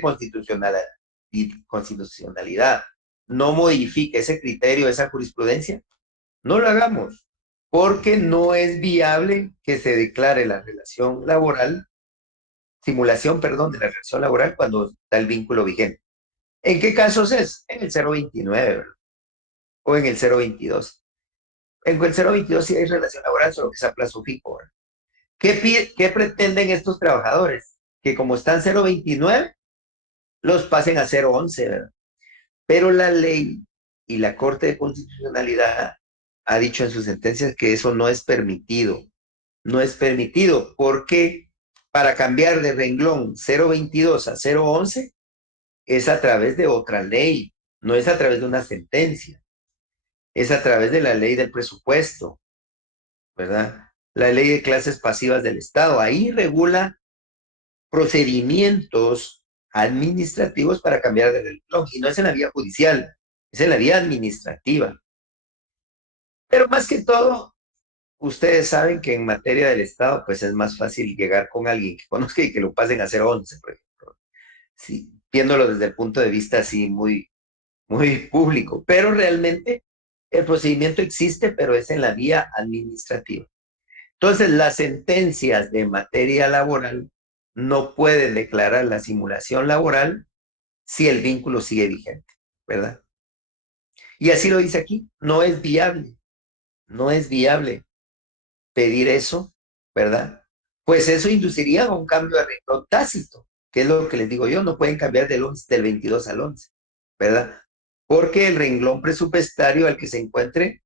Constitucionalidad no modifique ese criterio, esa jurisprudencia, no lo hagamos, porque no es viable que se declare la relación laboral, simulación, perdón, de la relación laboral cuando está el vínculo vigente. ¿En qué casos es? En el 029, ¿verdad? O en el 022. En el 022 sí hay relación laboral, solo que es a plazo fijo, ¿verdad? ¿Qué pretenden estos trabajadores? Que como están 029, los pasen a 011, ¿verdad? Pero la ley y la Corte de Constitucionalidad ha dicho en sus sentencias que eso no es permitido. No es permitido porque para cambiar de renglón 022 a 011 es a través de otra ley, no es a través de una sentencia, es a través de la ley del presupuesto, ¿verdad? La ley de clases pasivas del Estado. Ahí regula procedimientos administrativos para cambiar de renglón y no es en la vía judicial, es en la vía administrativa. Pero más que todo, ustedes saben que en materia del Estado, pues es más fácil llegar con alguien que conozca y que lo pasen a 011, por ejemplo. Sí, viéndolo desde el punto de vista así muy, muy público. Pero realmente El procedimiento existe, pero es en la vía administrativa. Entonces, las sentencias de materia laboral no pueden declarar la simulación laboral si el vínculo sigue vigente, ¿verdad? Y así lo dice aquí, no es viable pedir eso, ¿verdad? Pues eso induciría a un cambio de renglón tácito, que es lo que les digo yo, no pueden cambiar del 22 al 11, ¿verdad? Porque el renglón presupuestario al que se encuentre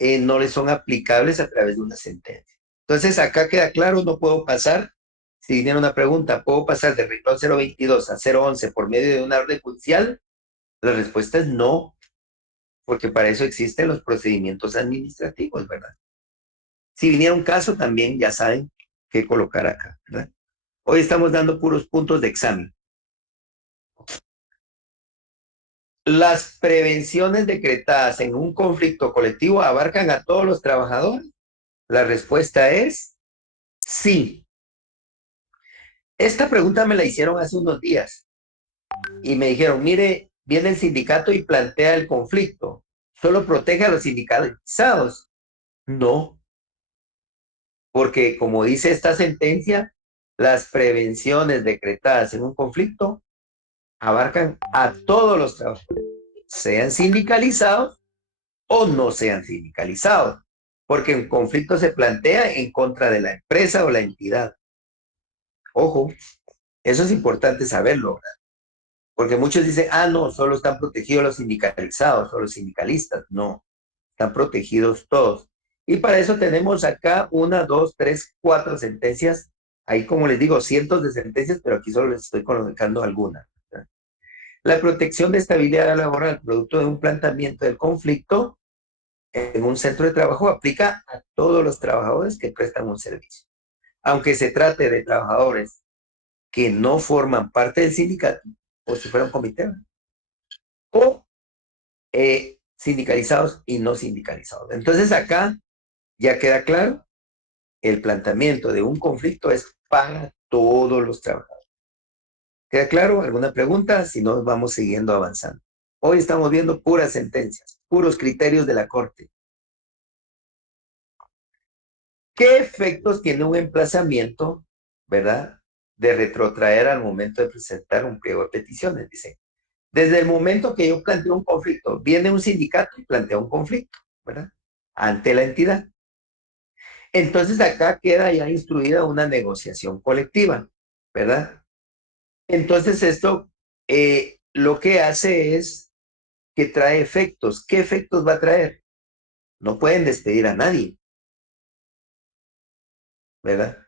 no le son aplicables a través de una sentencia. Entonces, acá queda claro, no puedo pasar, si viniera una pregunta, ¿puedo pasar del renglón 022 a 011 por medio de una orden judicial? La respuesta es no, porque para eso existen los procedimientos administrativos, ¿verdad? Si viniera un caso, también ya saben qué colocar acá, ¿verdad? Hoy estamos dando puros puntos de examen. ¿Las prevenciones decretadas en un conflicto colectivo abarcan a todos los trabajadores? La respuesta es sí. Esta pregunta me la hicieron hace unos días y me dijeron, mire, viene el sindicato y plantea el conflicto. ¿Solo protege a los sindicalizados? No, porque como dice esta sentencia, las prevenciones decretadas en un conflicto abarcan a todos los trabajadores, sean sindicalizados o no sean sindicalizados, porque un conflicto se plantea en contra de la empresa o la entidad. Ojo, eso es importante saberlo, ¿verdad? Porque muchos dicen, ah, no, solo están protegidos los sindicalizados o los sindicalistas. No, están protegidos todos. Y para eso tenemos acá una, dos, tres, cuatro sentencias. Ahí, como les digo, cientos de sentencias, pero aquí solo les estoy colocando algunas. La protección de estabilidad laboral, producto de un planteamiento del conflicto en un centro de trabajo, aplica a todos los trabajadores que prestan un servicio. Aunque se trate de trabajadores que no forman parte del sindicato, o si fuera un comité, o sindicalizados y no sindicalizados. Entonces acá ya queda claro, el planteamiento de un conflicto es para todos los trabajadores. ¿Queda claro? ¿Alguna pregunta? Si no, vamos siguiendo avanzando. Hoy estamos viendo puras sentencias, puros criterios de la Corte. ¿Qué efectos tiene un emplazamiento, verdad, de retrotraer al momento de presentar un pliego de peticiones? Dice, desde el momento que yo planteo un conflicto, viene un sindicato y plantea un conflicto, ¿verdad? Ante la entidad. Entonces acá queda ya instruida una negociación colectiva, ¿verdad? Entonces esto lo que hace es que trae efectos. ¿Qué efectos va a traer? No pueden despedir a nadie, ¿verdad?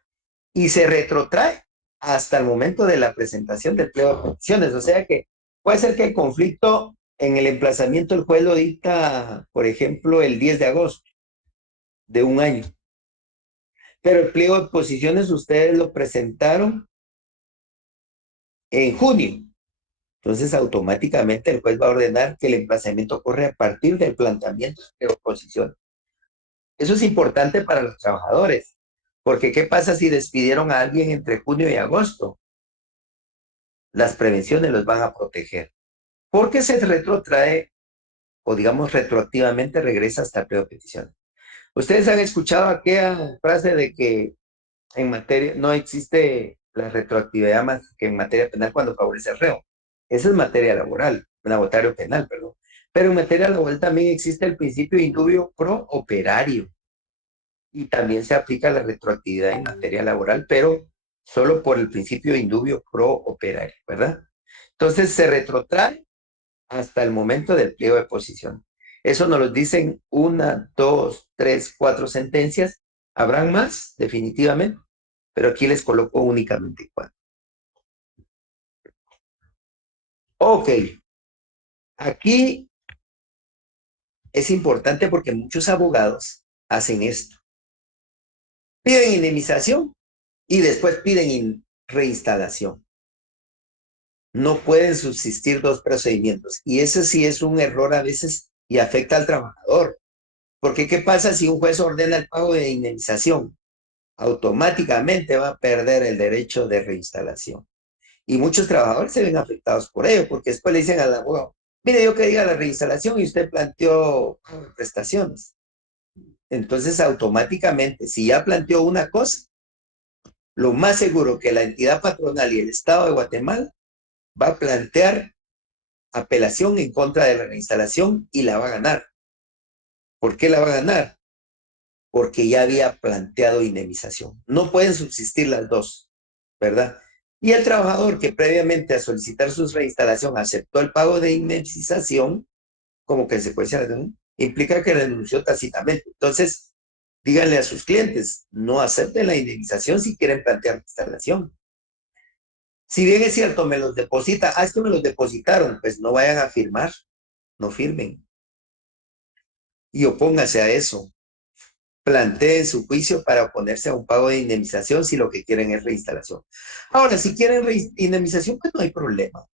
Y se retrotrae hasta el momento de la presentación del pliego de peticiones. O sea que puede ser que el conflicto en el emplazamiento el juez lo dicta, por ejemplo, el 10 de agosto de un año. Pero el pliego de posiciones ustedes lo presentaron en junio. Entonces, automáticamente el juez va a ordenar que el emplazamiento corre a partir del planteamiento de oposición. Eso es importante para los trabajadores, porque ¿qué pasa si despidieron a alguien entre junio y agosto? Las prevenciones los van a proteger, porque se retrotrae, o digamos retroactivamente regresa hasta el pliego de petición. Ustedes han escuchado aquella frase de que en materia no existe la retroactividad más que en materia penal cuando favorece al reo. Esa es materia laboral, laboratorio penal, perdón. Pero en materia laboral también existe el principio de indubio pro operario. Y también se aplica la retroactividad en materia laboral, pero solo por el principio de indubio pro operario, ¿verdad? Entonces se retrotrae hasta el momento del pliego de posición. Eso nos lo dicen una, dos, tres, cuatro sentencias. ¿Habrán más? Definitivamente. Pero aquí les coloco únicamente cuatro. Ok. Aquí es importante porque muchos abogados hacen esto. Piden indemnización y después piden reinstalación. No pueden subsistir dos procedimientos. Y ese sí es un error a veces y afecta al trabajador. Porque ¿qué pasa si un juez ordena el pago de indemnización? Automáticamente va a perder el derecho de reinstalación. Y muchos trabajadores se ven afectados por ello, porque después le dicen al abogado, Mire, yo quería la reinstalación y usted planteó prestaciones. Entonces, automáticamente, si ya planteó una cosa, lo más seguro que la entidad patronal y el Estado de Guatemala va a plantear apelación en contra de la reinstalación y la va a ganar. ¿Por qué la va a ganar? Porque ya había planteado indemnización. No pueden subsistir las dos, ¿verdad? Y el trabajador que previamente a solicitar su reinstalación aceptó el pago de indemnización, como consecuencia de implica que renunció tácitamente. Entonces, díganle a sus clientes, no acepten la indemnización si quieren plantear instalación. Si bien es cierto, me los deposita, es que me los depositaron, pues no vayan a firmar, no firmen. Y opóngase a eso. Planteen su juicio para oponerse a un pago de indemnización si lo que quieren es reinstalación. Ahora, si quieren indemnización, pues no hay problema.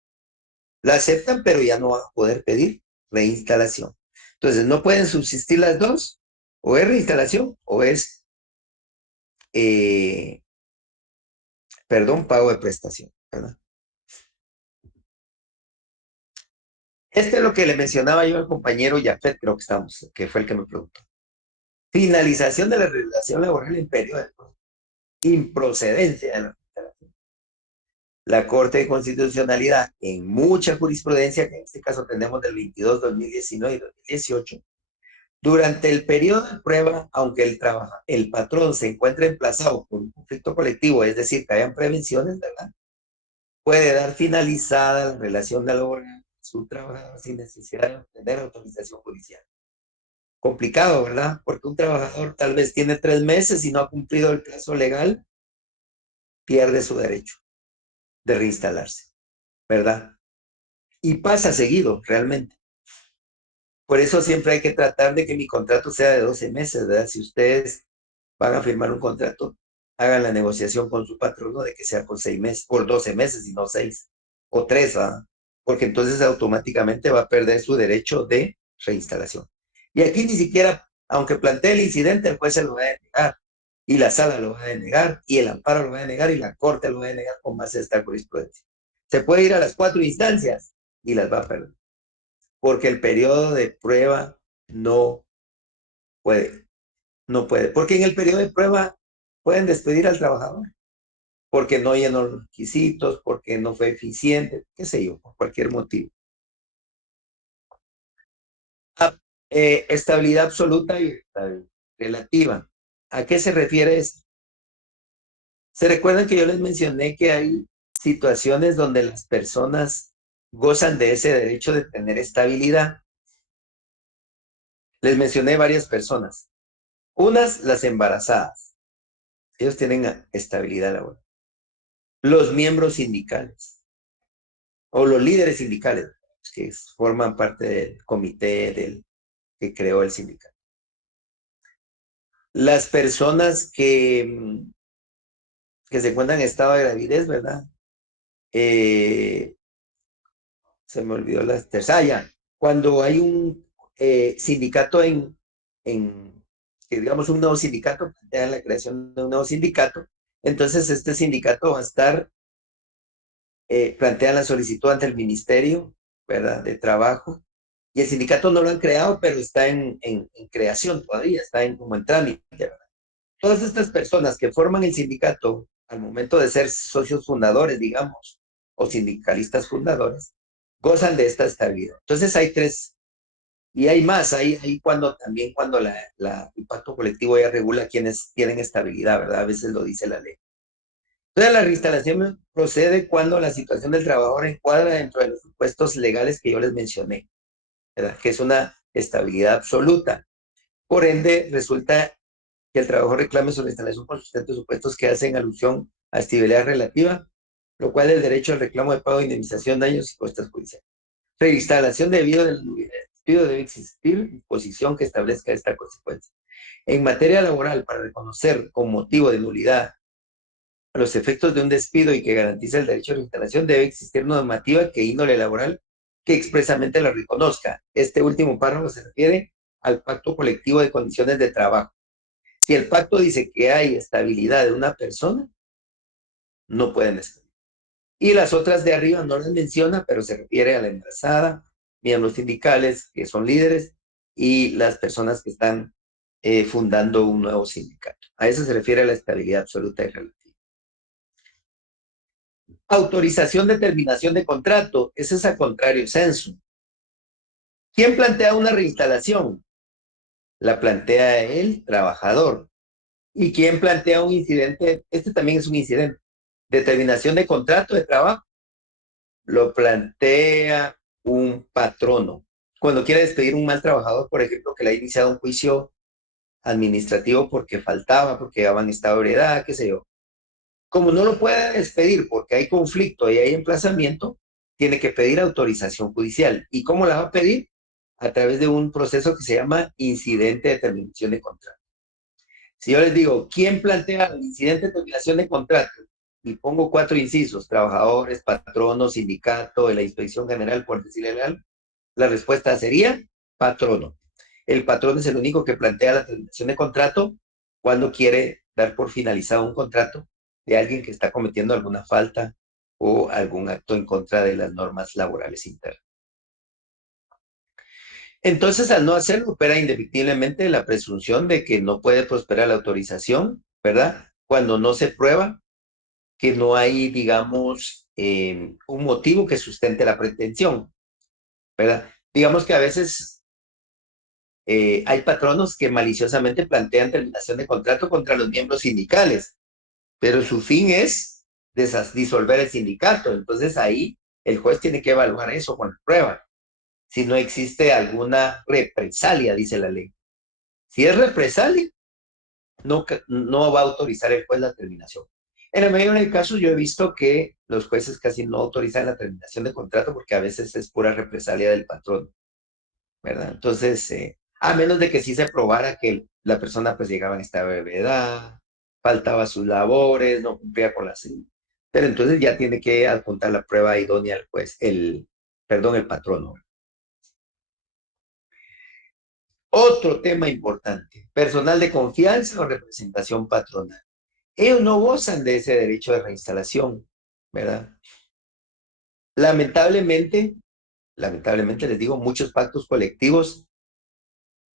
La aceptan, pero ya no van a poder pedir reinstalación. Entonces, no pueden subsistir las dos, o es reinstalación o es, pago de prestación, ¿verdad? Este es lo que le mencionaba yo al compañero Jafet, creo que estamos, que fue el que me preguntó. Finalización de la relación laboral en periodo de improcedencia de la reinstalación. La Corte de Constitucionalidad, en mucha jurisprudencia, que en este caso tenemos del 22, 2019 y 2018, durante el periodo de prueba, aunque el patrón se encuentre emplazado por un conflicto colectivo, es decir, que hayan prevenciones, ¿verdad? Puede dar finalizada la relación laboral de su trabajador sin necesidad de obtener autorización judicial. Complicado, ¿verdad? Porque un trabajador tal vez tiene 3 meses y no ha cumplido el plazo legal, pierde su derecho de reinstalarse, ¿verdad? Y pasa seguido, realmente. Por eso siempre hay que tratar de que mi contrato sea de 12 meses, ¿verdad? Si ustedes van a firmar un contrato, hagan la negociación con su patrono de que sea por 6 meses, por 12 meses y no 6 o 3, ¿verdad? Porque entonces automáticamente va a perder su derecho de reinstalación. Y aquí ni siquiera, aunque plantee el incidente, el juez se lo va a denegar, y la sala lo va a denegar, y el amparo lo va a denegar, y la corte lo va a denegar con base a esta jurisprudencia. Se puede ir a las 4 instancias y las va a perder, porque el periodo de prueba no puede, no puede, porque en el periodo de prueba pueden despedir al trabajador, porque no llenó los requisitos, porque no fue eficiente, qué sé yo, por cualquier motivo. Estabilidad absoluta y estabilidad relativa. ¿A qué se refiere esto? ¿Se recuerdan que yo les mencioné que hay situaciones donde las personas gozan de ese derecho de tener estabilidad? Les mencioné varias personas. Unas, las embarazadas. Ellos tienen estabilidad laboral. Los miembros sindicales o los líderes sindicales que forman parte del comité que creó el sindicato. Las personas que se encuentran en estado de gravidez, ¿verdad? Se me olvidó la tercera. Cuando hay un sindicato que digamos un nuevo sindicato, plantean la creación de un nuevo sindicato, entonces este sindicato va a estar, plantean la solicitud ante el Ministerio, ¿verdad? De Trabajo, y el sindicato no lo han creado, pero está en creación todavía, está como en trámite, ¿verdad? Todas estas personas que forman el sindicato al momento de ser socios fundadores, digamos, o sindicalistas fundadores, gozan de esta estabilidad. Entonces hay 3, y hay más, hay cuando el pacto colectivo ya regula quienes tienen estabilidad, ¿verdad? A veces lo dice la ley. Entonces la reinstalación procede cuando la situación del trabajador encuadra dentro de los supuestos legales que yo les mencioné, ¿verdad? Que es una estabilidad absoluta. Por ende, resulta que el trabajador reclame su reinstalación con sustentos supuestos que hacen alusión a estabilidad relativa, lo cual es el derecho al reclamo de pago de indemnización, daños y costas judiciales. Reinstalación debido del despido debe existir disposición que establezca esta consecuencia. En materia laboral, para reconocer con motivo de nulidad a los efectos de un despido y que garantice el derecho a reinstalación, debe existir normativa que índole laboral que expresamente la reconozca. Este último párrafo se refiere al pacto colectivo de condiciones de trabajo. Si el pacto dice que hay estabilidad de una persona, no pueden estar. Y las otras de arriba no las menciona, pero se refiere a la embarazada miembros sindicales que son líderes y las personas que están fundando un nuevo sindicato. A eso se refiere la estabilidad absoluta y relativa. Autorización de terminación de contrato, ese es a contrario censo. ¿Quién plantea una reinstalación? La plantea el trabajador. ¿Y quién plantea un incidente? Este también es un incidente. Determinación de contrato de trabajo. Lo plantea un patrono. Cuando quiere despedir un mal trabajador, por ejemplo, que le ha iniciado un juicio administrativo porque faltaba, porque llevaban estado de ebriedad, qué sé yo. Como no lo puede despedir porque hay conflicto y hay emplazamiento, tiene que pedir autorización judicial. ¿Y cómo la va a pedir? A través de un proceso que se llama incidente de terminación de contrato. Si yo les digo, ¿quién plantea el incidente de terminación de contrato? Y pongo 4 incisos, trabajadores, patronos, sindicato, de la inspección general, por decirle legal, la respuesta sería patrono. El patrón es el único que plantea la terminación de contrato cuando quiere dar por finalizado un contrato de alguien que está cometiendo alguna falta o algún acto en contra de las normas laborales internas. Entonces, al no hacerlo, opera indefectiblemente la presunción de que no puede prosperar la autorización, ¿verdad? Cuando no se prueba que no hay, digamos, un motivo que sustente la pretensión, ¿verdad? Digamos que a veces hay patronos que maliciosamente plantean terminación de contrato contra los miembros sindicales, pero su fin es disolver el sindicato. Entonces ahí el juez tiene que evaluar eso con la prueba. Si no existe alguna represalia, dice la ley. Si es represalia, no va a autorizar el juez la terminación. En la mayoría de casos yo he visto que los jueces casi no autorizan la terminación de contrato porque a veces es pura represalia del patrón, ¿verdad? Entonces, a menos de que sí se probara que la persona pues llegaba en estado de gravedad, faltaba sus labores, no cumplía con las... Pero entonces ya tiene que apuntar la prueba idónea al juez, el patrono. Otro tema importante, personal de confianza o representación patronal. Ellos no gozan de ese derecho de reinstalación, ¿verdad? Lamentablemente, lamentablemente les digo, muchos pactos colectivos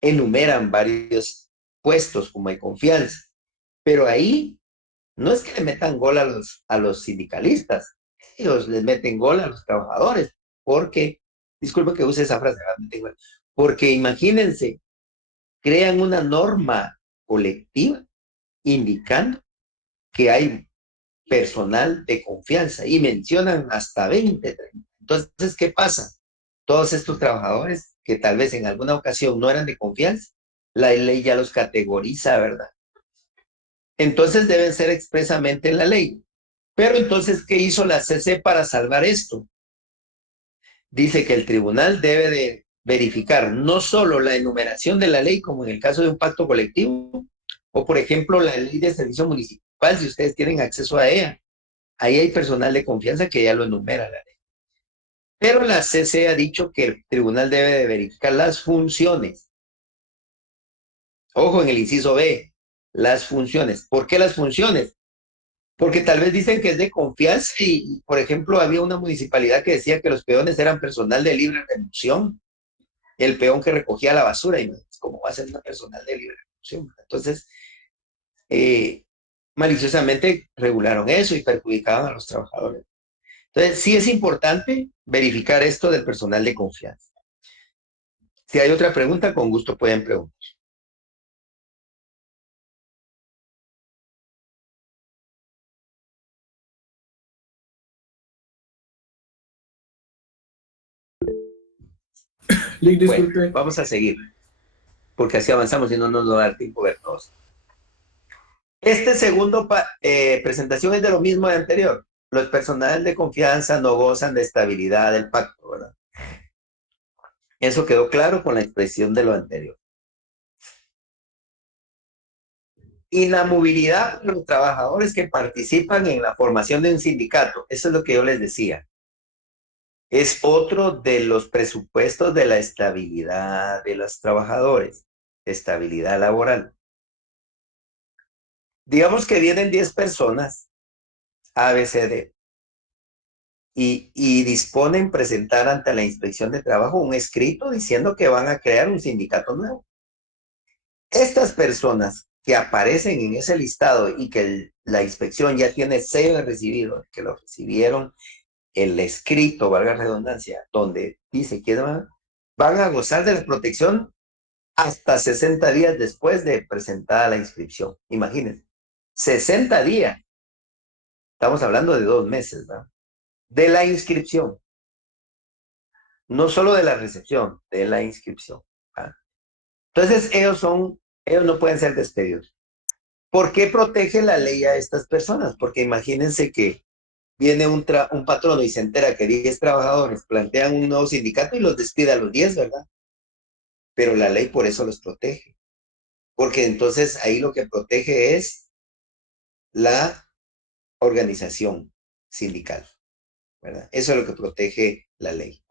enumeran varios puestos como de confianza, pero ahí no es que le metan gol a los sindicalistas, ellos les meten gol a los trabajadores, porque, disculpe que use esa frase, porque imagínense, crean una norma colectiva indicando que hay personal de confianza y mencionan hasta 20, 30. Entonces, ¿qué pasa? Todos estos trabajadores que tal vez en alguna ocasión no eran de confianza, la ley ya los categoriza, ¿verdad? Entonces deben ser expresamente en la ley. Pero entonces, ¿qué hizo la CC para salvar esto? Dice que el tribunal debe de verificar no solo la enumeración de la ley, como en el caso de un pacto colectivo, o por ejemplo la ley de servicio municipal, si ustedes tienen acceso a ella. Ahí hay personal de confianza que ya lo enumera la ley. Pero la CC ha dicho que el tribunal debe de verificar las funciones. Ojo en el inciso B, las funciones. ¿Por qué las funciones? Porque tal vez dicen que es de confianza y, por ejemplo, había una municipalidad que decía que los peones eran personal de libre reducción, el peón que recogía la basura, y ¿cómo va a ser una personal de libre reducción? Entonces, maliciosamente regularon eso y perjudicaban a los trabajadores. Entonces, sí es importante verificar esto del personal de confianza. Si hay otra pregunta, con gusto pueden preguntar. Lick, Bueno, disculpe. vamos a seguir, porque así avanzamos y no nos va a dar tiempo de ver todos. Este segundo presentación es de lo mismo de anterior. Los personales de confianza no gozan de estabilidad del pacto, ¿verdad? Eso quedó claro con la expresión de lo anterior. Inamovilidad de los trabajadores que participan en la formación de un sindicato. Eso es lo que yo les decía. Es otro de los presupuestos de la estabilidad de los trabajadores, estabilidad laboral. Digamos que vienen 10 personas, A, B, C, D, y disponen presentar ante la inspección de trabajo un escrito diciendo que van a crear un sindicato nuevo. Estas personas que aparecen en ese listado y que la inspección ya tiene sello de recibido, que lo recibieron, el escrito, valga la redundancia, donde dice que van a gozar de la protección hasta 60 días después de presentada la inscripción. Imagínense, 60 días. Estamos hablando de 2 meses, ¿verdad? De la inscripción. No solo de la recepción, de la inscripción. ¿Verdad? Entonces, ellos no pueden ser despedidos. ¿Por qué protege la ley a estas personas? Porque imagínense que viene un patrono y se entera que 10 trabajadores plantean un nuevo sindicato y los despide a los 10, ¿verdad? Pero la ley por eso los protege. Porque entonces ahí lo que protege es la organización sindical, ¿verdad? Eso es lo que protege la ley.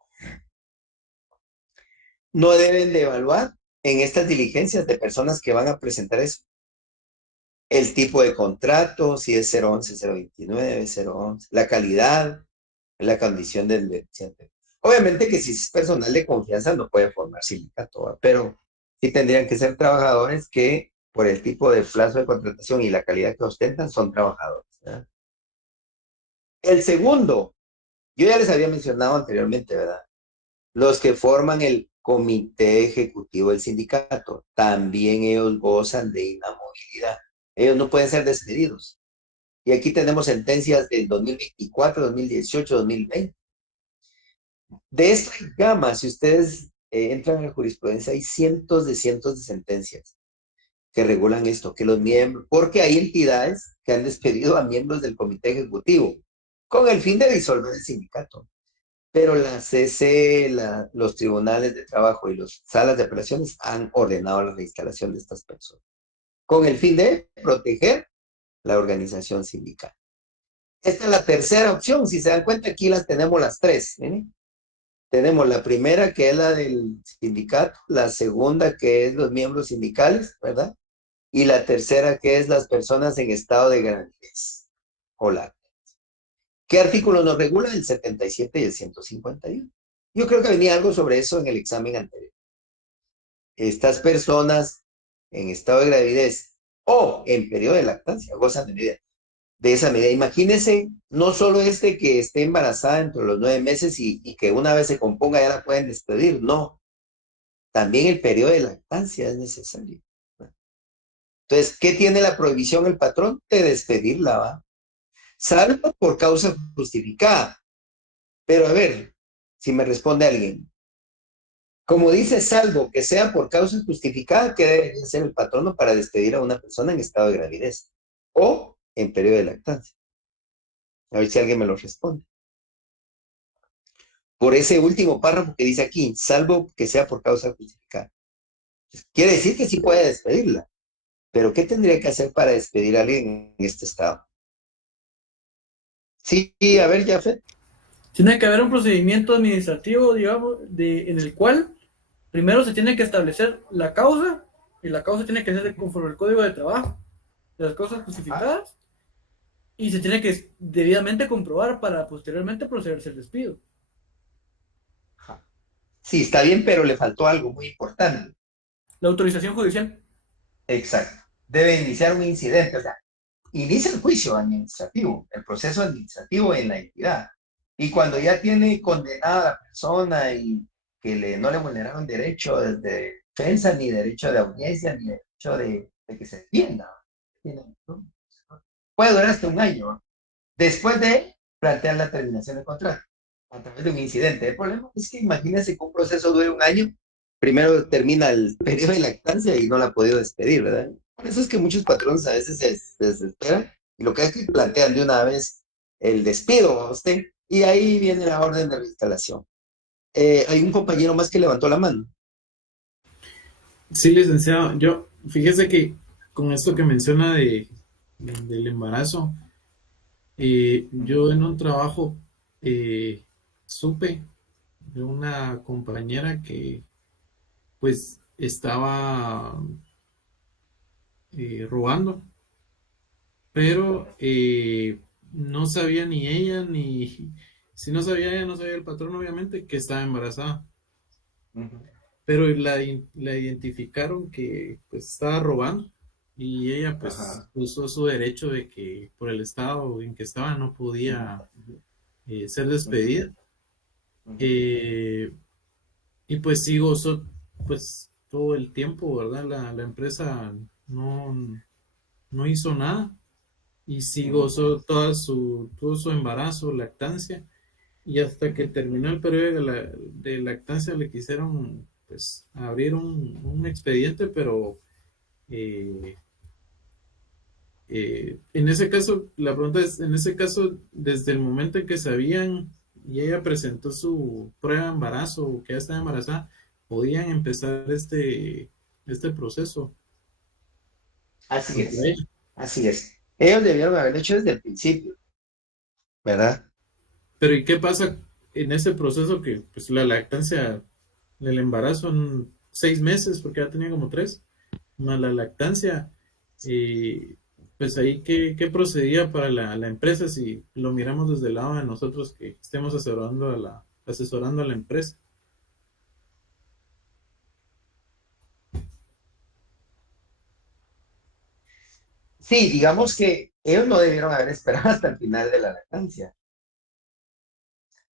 No deben de evaluar en estas diligencias de personas que van a presentar eso el tipo de contrato, si es 011, 029, 011, la calidad, la condición del beneficiario. Obviamente que si es personal de confianza no puede formar sindicato, ¿verdad? Pero sí tendrían que ser trabajadores que por el tipo de plazo de contratación y la calidad que ostentan son trabajadores, ¿verdad? El segundo, yo ya les había mencionado anteriormente, ¿verdad? Los que forman el comité ejecutivo del sindicato, también ellos gozan de inamovilidad. Ellos no pueden ser despedidos. Y aquí tenemos sentencias del 2024, 2018, 2020. De esta gama, si ustedes entran en la jurisprudencia, hay cientos de sentencias que regulan esto, que los miembros, porque hay entidades que han despedido a miembros del comité ejecutivo con el fin de disolver el sindicato. Pero la CC, los tribunales de trabajo y las salas de apelaciones han ordenado la reinstalación de estas personas con el fin de proteger la organización sindical. Esta es la tercera opción. Si se dan cuenta, aquí las tenemos las tres. ¿Eh? Tenemos la primera, que es la del sindicato, la segunda, que es los miembros sindicales, ¿verdad? Y la tercera, que es las personas en estado de gravidez. Hola. ¿Qué artículo nos regula? El 77 y el 151. Yo creo que venía algo sobre eso en el examen anterior. Estas personas en estado de gravidez o en periodo de lactancia gozan de esa medida. Imagínense, no solo que esté embarazada entre los 9 meses y que una vez se componga ya la pueden despedir, no. También el periodo de lactancia es necesario. Entonces, ¿qué tiene la prohibición el patrón? De despedirla, ¿va? Salvo por causa justificada. Pero a ver, si me responde alguien, como dice, salvo que sea por causa justificada, ¿qué debe hacer el patrono para despedir a una persona en estado de gravidez o en periodo de lactancia? A ver si alguien me lo responde. Por ese último párrafo que dice aquí, salvo que sea por causa justificada. Quiere decir que sí puede despedirla, pero ¿qué tendría que hacer para despedir a alguien en este estado? Sí, a ver, Jafet. Tiene que haber un procedimiento administrativo, digamos, en el cual primero se tiene que establecer la causa, y la causa tiene que ser conforme al Código de Trabajo, de las causas justificadas, y se tiene que debidamente comprobar para posteriormente procederse al despido. Sí, está bien, pero le faltó algo muy importante. La autorización judicial. Exacto. Debe iniciar un incidente, o sea, inicia el juicio administrativo, el proceso administrativo en la entidad. Y cuando ya tiene condenada a la persona y que no le vulneraron derecho de defensa, ni derecho de audiencia, ni derecho de que se defienda. Puede durar hasta un año, ¿no? Después de plantear la terminación del contrato a través de un incidente. El problema es que imagínense que un proceso dure un año, primero termina el periodo de lactancia y no la ha podido despedir, ¿verdad? Por eso es que muchos patrones a veces se desesperan y lo que es que plantean de una vez el despido a usted y ahí viene la orden de reinstalación. Hay un compañero más que levantó la mano. Sí, licenciado, fíjese que con esto que menciona del embarazo, yo en un trabajo supe de una compañera que pues estaba robando, pero no sabía ni ella Si no sabía ella, no sabía el patrón, obviamente, que estaba embarazada. Ujú. Pero la identificaron que pues estaba robando y ella pues Ajá. usó su derecho de que por el estado en que estaba no podía Ujú. ser Ujú. despedida. Ujú. Eh, y pues sí gozó pues todo el tiempo, ¿verdad? La empresa no, no hizo nada y sí Ujú. gozó todo su embarazo, lactancia, y hasta que Ujú. terminó el periodo de lactancia le quisieron pues abrir un expediente, pero eh, en ese caso, la pregunta es, en ese caso, desde el momento en que sabían y ella presentó su prueba de embarazo o que ya estaba embarazada, podían empezar este proceso Así contra es, ella. así es. Ellos debieron haberlo hecho desde el principio, ¿verdad? Pero ¿y qué pasa en ese proceso que pues la lactancia, el embarazo en 6 meses, porque ya tenía como tres, más la lactancia, eh, pues ahí qué procedía para la empresa si lo miramos desde el lado de nosotros que estemos asesorando a la empresa? Sí, digamos que ellos no debieron haber esperado hasta el final de la lactancia.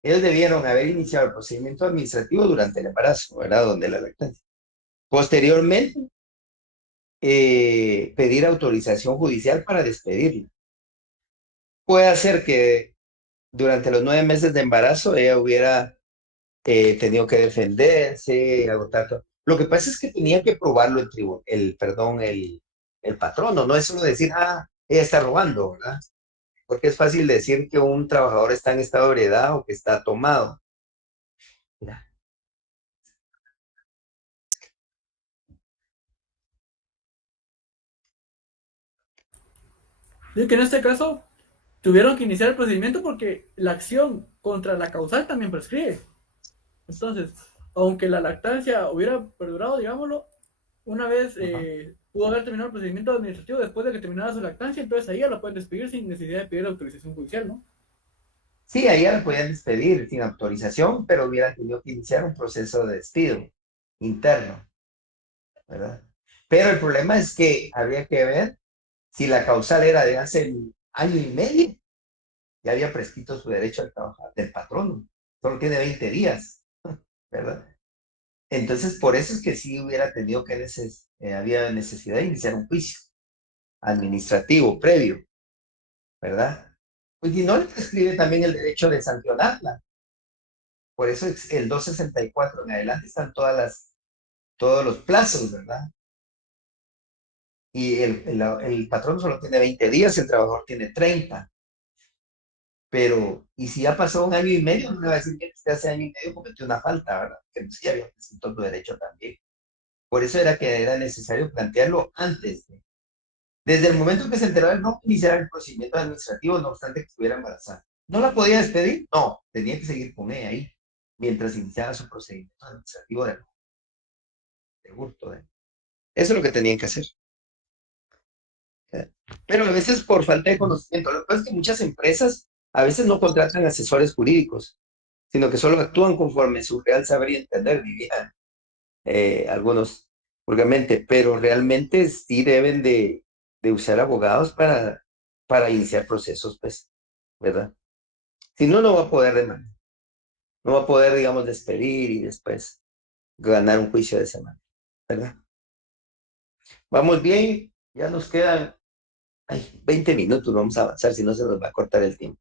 Ellos debieron haber iniciado el procedimiento administrativo durante el embarazo, ¿verdad? Donde la lactancia. Posteriormente, pedir autorización judicial para despedirla. Puede ser que durante los 9 meses de embarazo ella hubiera tenido que defenderse, agotar todo. Lo que pasa es que tenía que probarlo el patrono, no es solo decir, ella está robando, ¿verdad? Porque es fácil decir que un trabajador está en estado de ebriedad o que está tomado. Mira. Dice que en este caso tuvieron que iniciar el procedimiento porque la acción contra la causal también prescribe. Entonces, aunque la lactancia hubiera perdurado, digámoslo, una vez Ajá. pudo haber terminado el procedimiento administrativo después de que terminara su lactancia, entonces ahí ya la pueden despedir sin necesidad de pedir autorización judicial, ¿no? Sí, ahí ya la podían despedir sin autorización, pero hubieran tenido que iniciar un proceso de despido interno, ¿verdad? Pero el problema es que habría que ver si la causal era de hace 1 año y medio, ya había prescrito su derecho al trabajar del patrón, solo tiene 20 días, ¿verdad? Entonces, por eso es que sí hubiera tenido que había necesidad de iniciar un juicio administrativo previo, ¿verdad? Pues si no, le prescribe también el derecho de sancionarla. Por eso el 264 en adelante están todos los plazos, ¿verdad? Y el patrón solo tiene 20 días, el trabajador tiene 30. Pero, y si ya pasó 1 año y medio, no le va a decir que usted hace 1 año y medio cometió una falta, ¿verdad? Que pues, ya había presentado tu derecho también. Por eso era que era necesario plantearlo antes. Desde el momento que se enteró de no iniciar el procedimiento administrativo, no obstante que estuviera embarazada. ¿No la podía despedir? No, tenía que seguir con ella ahí, mientras iniciara su procedimiento administrativo de hurto. Eso es lo que tenían que hacer. Pero a veces por falta de conocimiento. Lo que pasa es que muchas empresas a veces no contratan asesores jurídicos, sino que solo actúan conforme su real saber y entender, dirían algunos vulgarmente, pero realmente sí deben de usar abogados para iniciar procesos, pues, ¿verdad? Si no, no va a poder demandar, no va a poder, digamos, despedir y después ganar un juicio de esa manera, ¿verdad? Vamos bien, ya nos quedan 20 minutos, vamos a avanzar, si no se nos va a cortar el tiempo.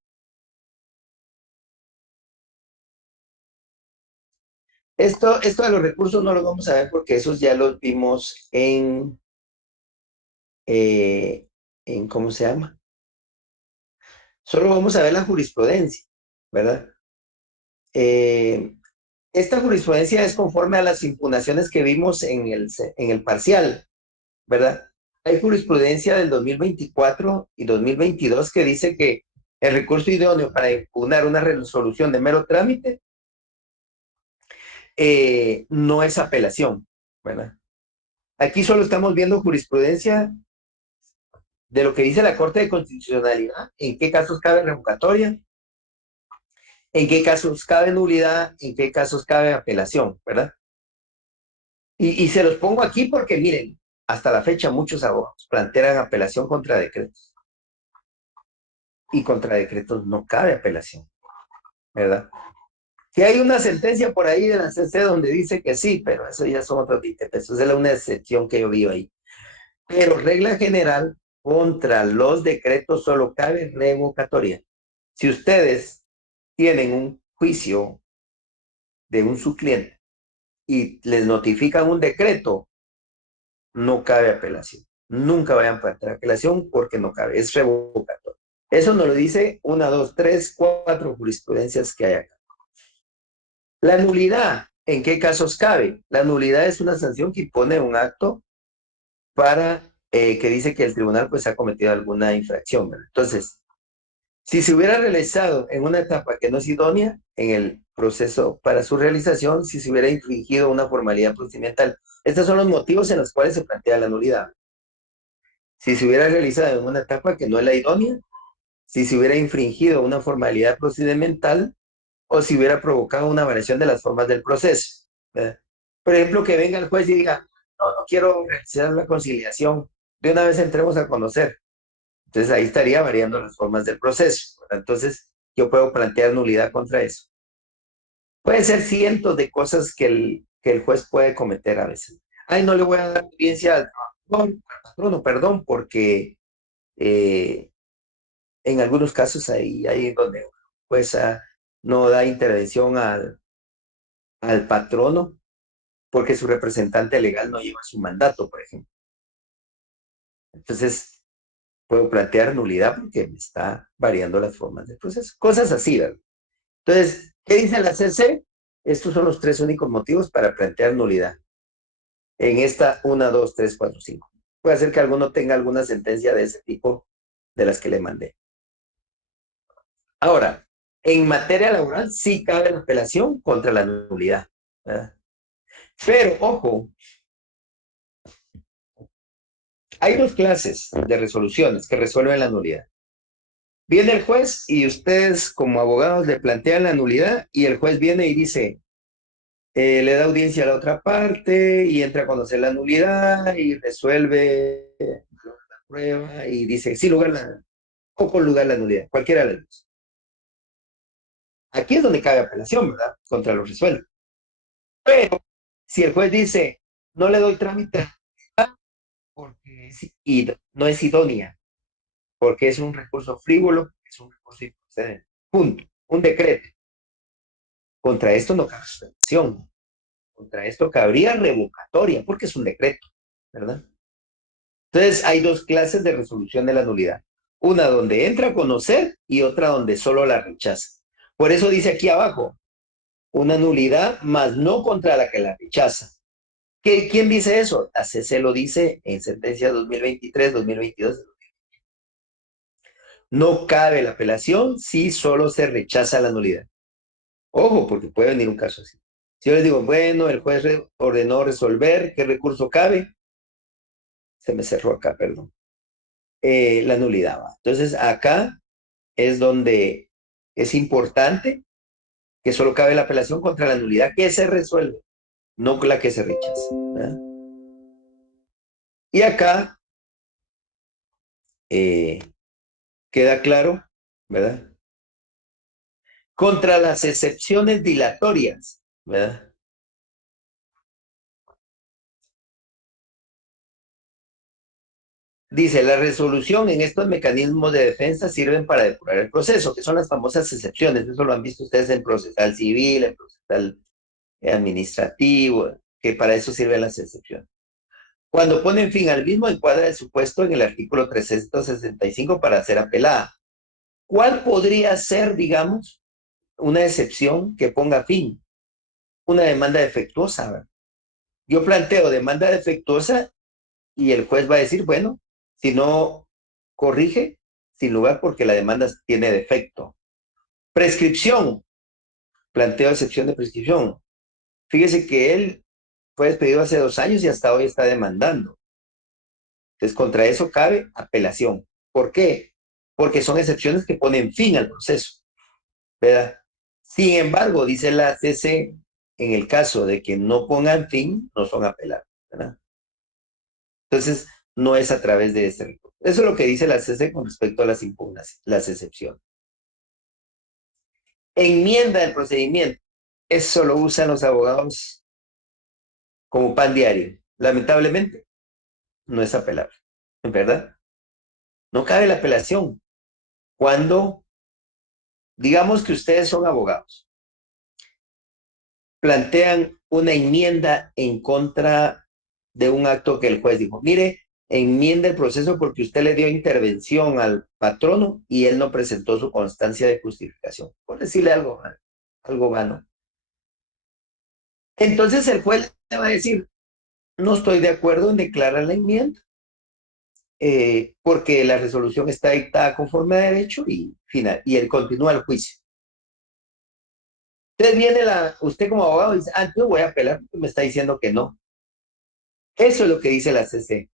Esto de los recursos no lo vamos a ver porque esos ya los vimos eh, ¿cómo se llama? Solo vamos a ver la jurisprudencia, ¿verdad? Eh, esta jurisprudencia es conforme a las impugnaciones que vimos en el parcial, ¿verdad? Hay jurisprudencia del 2024 y 2022 que dice que el recurso idóneo para impugnar una resolución de mero trámite no es apelación, ¿verdad? Aquí solo estamos viendo jurisprudencia de lo que dice la Corte de Constitucionalidad, en qué casos cabe revocatoria en qué casos cabe nulidad, en qué casos cabe apelación, ¿verdad? Y se los pongo aquí porque, miren, hasta la fecha muchos abogados plantean apelación contra decretos. Y contra decretos no cabe apelación, ¿verdad? Que hay una sentencia por ahí de la CC donde dice que sí, pero eso ya son otros 20 pesos. Esa es una excepción que yo vi ahí. Pero regla general, contra los decretos solo cabe revocatoria. Si ustedes tienen un juicio de un subcliente y les notifican un decreto, no cabe apelación. Nunca vayan a plantear apelación porque no cabe, es revocatorio. Eso nos lo dice 1, 2, 3, 4 jurisprudencias que hay acá. La nulidad, ¿en qué casos cabe? La nulidad es una sanción que impone un acto para que dice que el tribunal pues ha cometido alguna infracción, ¿verdad? Entonces, si se hubiera realizado en una etapa que no es idónea, en el proceso para su realización, si se hubiera infringido una formalidad procedimental. Estos son los motivos en los cuales se plantea la nulidad. Si se hubiera realizado en una etapa que no es la idónea, si se hubiera infringido una formalidad procedimental o si hubiera provocado una variación de las formas del proceso, ¿verdad? Por ejemplo, que venga el juez y diga, no quiero realizar la conciliación, de una vez entremos a conocer. Entonces ahí estaría variando las formas del proceso, ¿verdad? Entonces yo puedo plantear nulidad contra eso. Pueden ser cientos de cosas que el juez puede cometer a veces. Ay, no le voy a dar audiencia al patrono, perdón, porque en algunos casos ahí donde el juez no da intervención al patrono porque su representante legal no lleva su mandato, por ejemplo. Entonces, puedo plantear nulidad porque me está variando las formas del proceso. Cosas así, ¿verdad? Entonces, ¿qué dice la CC? Estos son los 3 únicos motivos para plantear nulidad. En esta 1, 2, 3, 4, 5. Puede ser que alguno tenga alguna sentencia de ese tipo de las que le mandé. Ahora, en materia laboral sí cabe la apelación contra la nulidad, ¿verdad? Pero, ojo, hay 2 clases de resoluciones que resuelven la nulidad. Viene el juez y ustedes como abogados le plantean la nulidad y el juez viene y dice, le da audiencia a la otra parte y entra a conocer la nulidad y resuelve la prueba y dice, sí, o con lugar la nulidad, cualquiera de las dos. Aquí es donde cabe apelación, ¿verdad? Contra lo resuelto. Pero si el juez dice, no le doy trámite porque no es idónea, porque es un recurso frívolo, es un recurso improcedente. Punto. Un decreto. Contra esto no cabe apelación. Contra esto cabría revocatoria, porque es un decreto, ¿verdad? Entonces, hay 2 clases de resolución de la nulidad. Una donde entra a conocer y otra donde solo la rechaza. Por eso dice aquí abajo, una nulidad, más no contra la que la rechaza. ¿Quién dice eso? La CC lo dice en sentencia 2023, 2022. No cabe la apelación si solo se rechaza la nulidad. Ojo, porque puede venir un caso así. Si yo les digo, bueno, el juez ordenó resolver, ¿qué recurso cabe? Se me cerró acá, perdón. La nulidad va. Entonces, acá es donde es importante que solo cabe la apelación contra la nulidad que se resuelve, no la que se rechaza, ¿verdad? Y acá queda claro, ¿verdad? Contra las excepciones dilatorias, ¿verdad? Dice, la resolución en estos mecanismos de defensa sirven para depurar el proceso, que son las famosas excepciones. Eso lo han visto ustedes en procesal civil, en procesal administrativo, que para eso sirven las excepciones. Cuando ponen fin al mismo, encuadra el supuesto en el artículo 365 para ser apelada. ¿Cuál podría ser, digamos, una excepción que ponga fin? Una demanda defectuosa, ¿verdad? Yo planteo demanda defectuosa y el juez va a decir, bueno, si no corrige, sin lugar porque la demanda tiene defecto. Prescripción, planteo excepción de prescripción. Fíjese que él fue despedido hace 2 años y hasta hoy está demandando. Entonces, contra eso cabe apelación. ¿Por qué? Porque son excepciones que ponen fin al proceso, ¿verdad? Sin embargo, dice la CC, en el caso de que no pongan fin, no son apelables, ¿verdad? Entonces, no es a través de este recurso. Eso es lo que dice la CC con respecto a las impugnaciones, las excepciones. Enmienda del procedimiento. Eso lo usan los abogados como pan diario. Lamentablemente, no es apelable, ¿verdad? No cabe la apelación. Cuando, digamos que ustedes son abogados, plantean una enmienda en contra de un acto que el juez dijo, mire, enmienda el proceso porque usted le dio intervención al patrono y él no presentó su constancia de justificación. Por decirle algo vano. Entonces el juez le va a decir, no estoy de acuerdo en declarar la enmienda, porque la resolución está dictada conforme a derecho y final, y él continúa el juicio. Entonces viene usted como abogado y dice, yo voy a apelar porque me está diciendo que no. Eso es lo que dice la CC.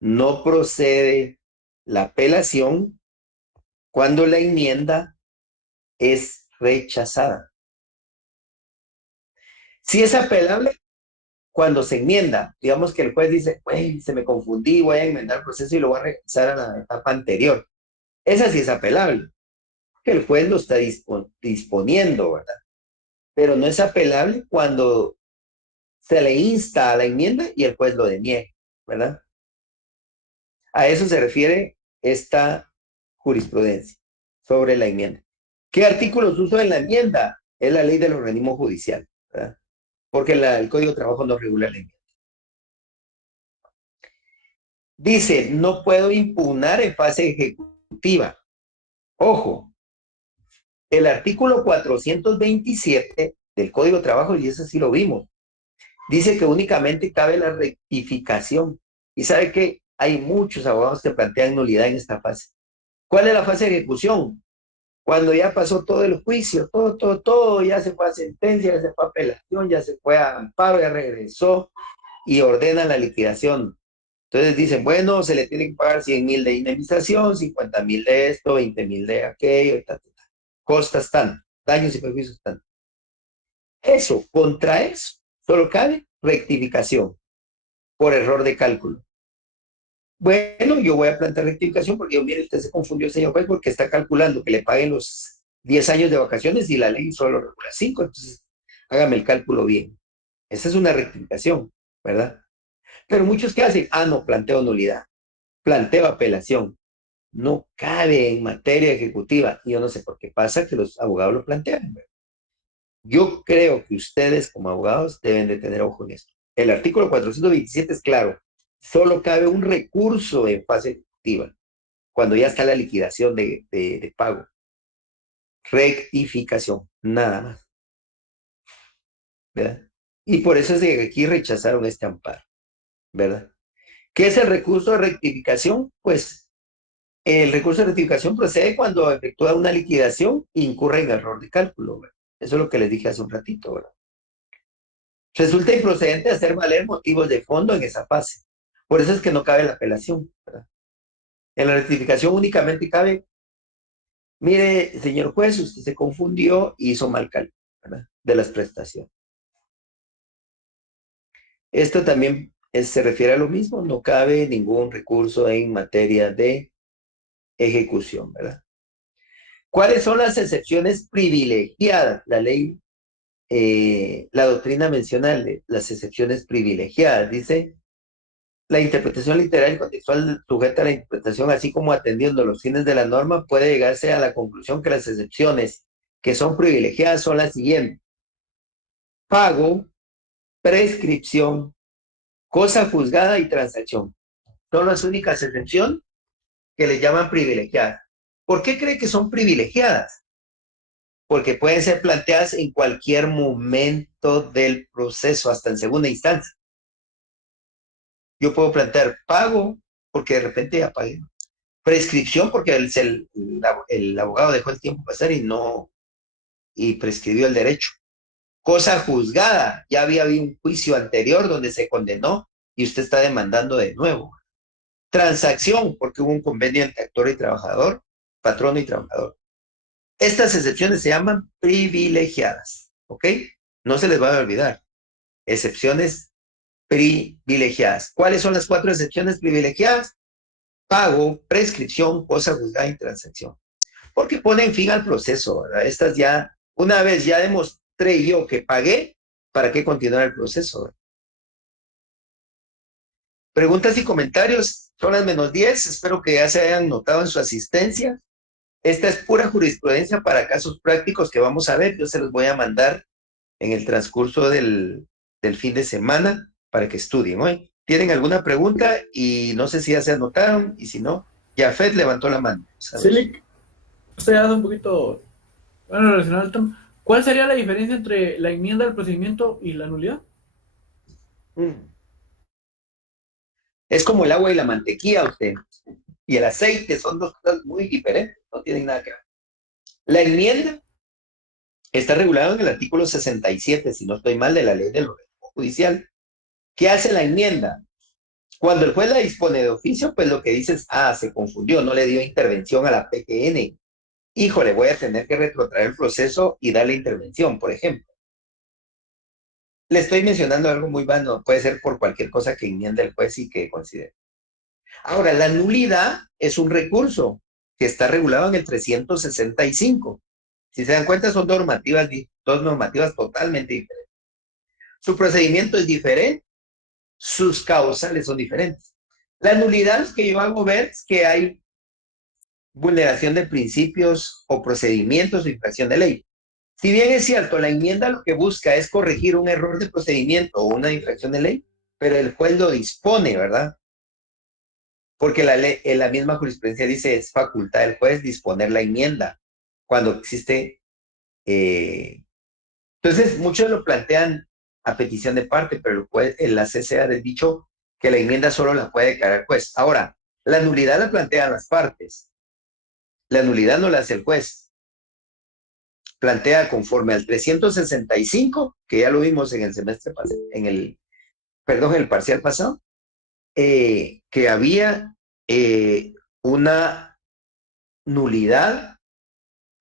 No procede la apelación cuando la enmienda es rechazada. Si es apelable, cuando se enmienda, digamos que el juez dice, güey, se me confundí, voy a enmendar el proceso y lo voy a regresar a la etapa anterior. Esa sí es apelable, que el juez lo está disponiendo, ¿verdad? Pero no es apelable cuando se le insta a la enmienda y el juez lo deniegue, ¿verdad? A eso se refiere esta jurisprudencia sobre la enmienda. ¿Qué artículos uso en la enmienda? Es la ley del organismo judicial, ¿verdad? Porque el Código de Trabajo no regula la enmienda. Dice, no puedo impugnar en fase ejecutiva. Ojo, el artículo 427 del Código de Trabajo, y eso sí lo vimos, dice que únicamente cabe la rectificación. Y sabe que hay muchos abogados que plantean nulidad en esta fase. ¿Cuál es la fase de ejecución? Cuando ya pasó todo el juicio, todo, ya se fue a sentencia, ya se fue a apelación, ya se fue a amparo, ya regresó y ordenan la liquidación. Entonces dicen, bueno, se le tiene que pagar 100,000 de indemnización, 50,000 de esto, 20,000 de aquello, costas tanto, daños y perjuicios tanto. Eso, contra eso, solo cabe rectificación por error de cálculo. Bueno, yo voy a plantear rectificación porque, mire, usted se confundió, señor juez, porque está calculando que le paguen los 10 años de vacaciones y la ley solo regula 5, entonces hágame el cálculo bien. Esa es una rectificación, ¿verdad? Pero muchos que hacen, no, planteo nulidad, planteo apelación. No cabe en materia ejecutiva. Y yo no sé por qué pasa que los abogados lo plantean, ¿verdad? Yo creo que ustedes como abogados deben de tener ojo en esto. El artículo 427 es claro. Solo cabe un recurso en fase ejecutiva, cuando ya está la liquidación de pago. Rectificación, nada más. ¿Verdad? Y por eso es de que aquí rechazaron este amparo, ¿verdad? ¿Qué es el recurso de rectificación? Pues el recurso de rectificación procede cuando efectúa una liquidación e incurre en error de cálculo, ¿verdad? Eso es lo que les dije hace un ratito, ¿verdad? Resulta improcedente hacer valer motivos de fondo en esa fase. Por eso es que no cabe la apelación, ¿verdad? En la rectificación únicamente cabe, mire, señor juez, usted se confundió y hizo mal cálculo, ¿verdad? De las prestaciones. Esto también se refiere a lo mismo, no cabe ningún recurso en materia de ejecución, ¿verdad? ¿Cuáles son las excepciones privilegiadas? La ley, la doctrina menciona las excepciones privilegiadas. Dice, la interpretación literal y contextual sujeta a la interpretación, así como atendiendo los fines de la norma, puede llegarse a la conclusión que las excepciones que son privilegiadas son las siguientes: pago, prescripción, cosa juzgada y transacción. Son las únicas excepciones que le llaman privilegiadas. ¿Por qué cree que son privilegiadas? Porque pueden ser planteadas en cualquier momento del proceso, hasta en segunda instancia. Yo puedo plantear pago porque de repente ya pagué. Prescripción porque el abogado dejó el tiempo pasar y prescribió el derecho. Cosa juzgada, ya había habido un juicio anterior donde se condenó y usted está demandando de nuevo. Transacción, porque hubo un convenio entre actor y trabajador, patrono y trabajador. Estas excepciones se llaman privilegiadas, ¿ok? No se les va a olvidar. Excepciones privilegiadas. ¿Cuáles son las 4 excepciones privilegiadas? Pago, prescripción, cosa juzgada y transacción. Porque ponen fin al proceso, ¿verdad? Estas ya, una vez ya demostré yo que pagué, ¿para qué continuar el proceso? Preguntas y comentarios, son las -10, espero que ya se hayan notado en su asistencia. Esta es pura jurisprudencia para casos prácticos que vamos a ver, yo se los voy a mandar en el transcurso del fin de semana para que estudien hoy. ¿Tienen alguna pregunta? Y no sé si ya se anotaron, y si no, Jafet levantó la mano. Silic, esto ya es un poquito, bueno, relacionado al tema. ¿Cuál sería la diferencia entre la enmienda del procedimiento y la nulidad? Es como el agua y la mantequilla, usted. Y el aceite son dos cosas muy diferentes, no tienen nada que ver. La enmienda está regulada en el artículo 67, si no estoy mal, de la ley del organismo judicial. ¿Qué hace la enmienda? Cuando el juez la dispone de oficio, pues lo que dice es, se confundió, no le dio intervención a la PGN. Híjole, voy a tener que retrotraer el proceso y darle intervención, por ejemplo. Le estoy mencionando algo muy vano, puede ser por cualquier cosa que enmienda el juez y que considere. Ahora, la nulidad es un recurso que está regulado en el 365. Si se dan cuenta, son dos normativas totalmente diferentes. Su procedimiento es diferente, sus causales son diferentes. La nulidad es que yo hago ver que hay vulneración de principios o procedimientos de infracción de ley. Si bien es cierto, la enmienda lo que busca es corregir un error de procedimiento o una infracción de ley, pero el juez lo dispone, ¿verdad? Porque la ley, en la misma jurisprudencia dice, es facultad del juez disponer la enmienda cuando existe. Entonces, muchos lo plantean a petición de parte, pero el juez, en la CC ha dicho que la enmienda solo la puede declarar el juez. Ahora, la nulidad la plantean las partes. La nulidad no la hace el juez. Plantea conforme al 365, que ya lo vimos en el semestre pasado, en el parcial pasado, que había una nulidad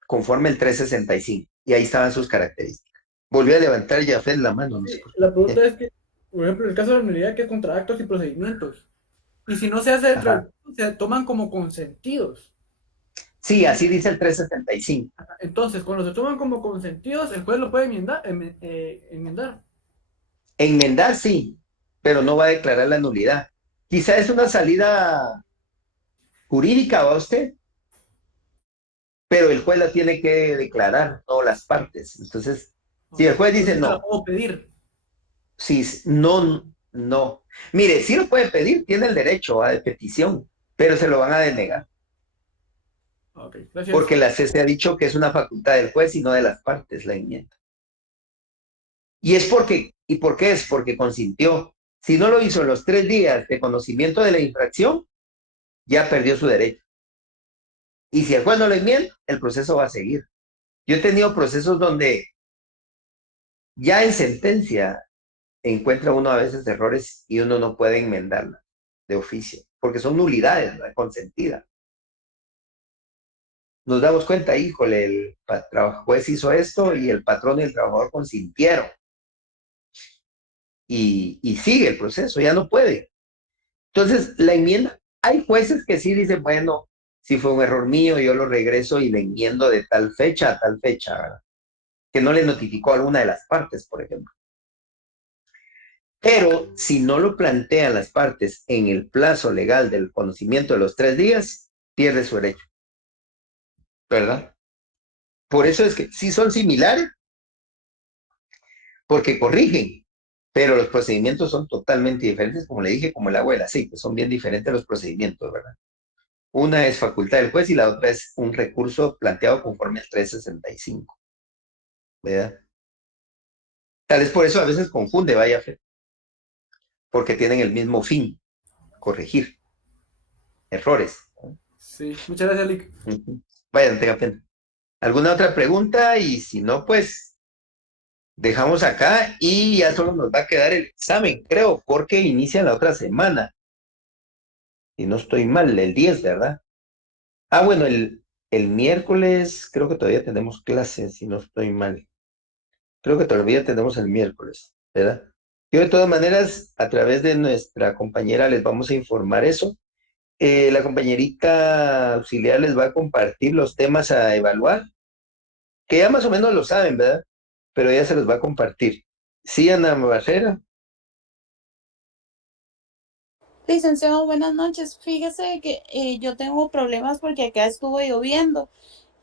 conforme al 365. Y ahí estaban sus características. Volvió a levantar Jafet la mano. No sé por qué. La pregunta es que, por ejemplo, en el caso de la nulidad, que es contra actos y procedimientos. Y si no se hace dentro del se toman como consentidos. Sí, así dice el 365. Entonces, cuando se toman como consentidos, el juez lo puede enmendar. Enmendar sí, pero no va a declarar la nulidad. Quizá es una salida jurídica, ¿va usted? Pero el juez la tiene que declarar, no las partes. Entonces, si el juez dice Entonces, la no, puedo pedir. si no, no. Mire, si lo puede pedir, tiene el derecho de petición, pero se lo van a denegar. Ok, gracias. Porque la CC ha dicho que es una facultad del juez y no de las partes la enmienda. Y es porque, ¿y por qué es? Porque consintió. Si no lo hizo en los 3 días de conocimiento de la infracción, ya perdió su derecho. Y si el juez no lo enmienda, el proceso va a seguir. Yo he tenido procesos donde ya en sentencia encuentra uno a veces errores y uno no puede enmendarla de oficio, porque son nulidades, ¿verdad? Consentidas. Nos damos cuenta, híjole, el juez hizo esto y el patrón y el trabajador consintieron. Y sigue el proceso, ya no puede. Entonces, la enmienda, hay jueces que sí dicen, bueno, si fue un error mío, yo lo regreso y le enmiendo de tal fecha a tal fecha, ¿verdad? Que no le notificó a alguna de las partes, por ejemplo. Pero si no lo plantean las partes en el plazo legal del conocimiento de los 3 días, pierde su derecho, ¿verdad? Por eso es que sí son similares, porque corrigen, pero los procedimientos son totalmente diferentes, como le dije, como el agua y el aceite, son bien diferentes los procedimientos, ¿verdad? Una es facultad del juez y la otra es un recurso planteado conforme al 365, ¿verdad? Tal vez por eso a veces confunde, vaya fe, porque tienen el mismo fin, corregir errores. Sí, muchas gracias, Lick. Vayan, tenga pena. ¿Alguna otra pregunta? Y si no, pues dejamos acá y ya solo nos va a quedar el examen, creo, porque inicia la otra semana. Si no estoy mal, el 10, ¿verdad? Bueno, el miércoles creo que todavía tenemos clases, si no estoy mal. Creo que todavía tenemos el miércoles, ¿verdad? Yo de todas maneras, a través de nuestra compañera les vamos a informar eso. La compañerita auxiliar les va a compartir los temas a evaluar, que ya más o menos lo saben, ¿verdad? Pero ella se los va a compartir. Sí, Ana Barrera. Licenciado, buenas noches. Fíjese que yo tengo problemas porque acá estuvo lloviendo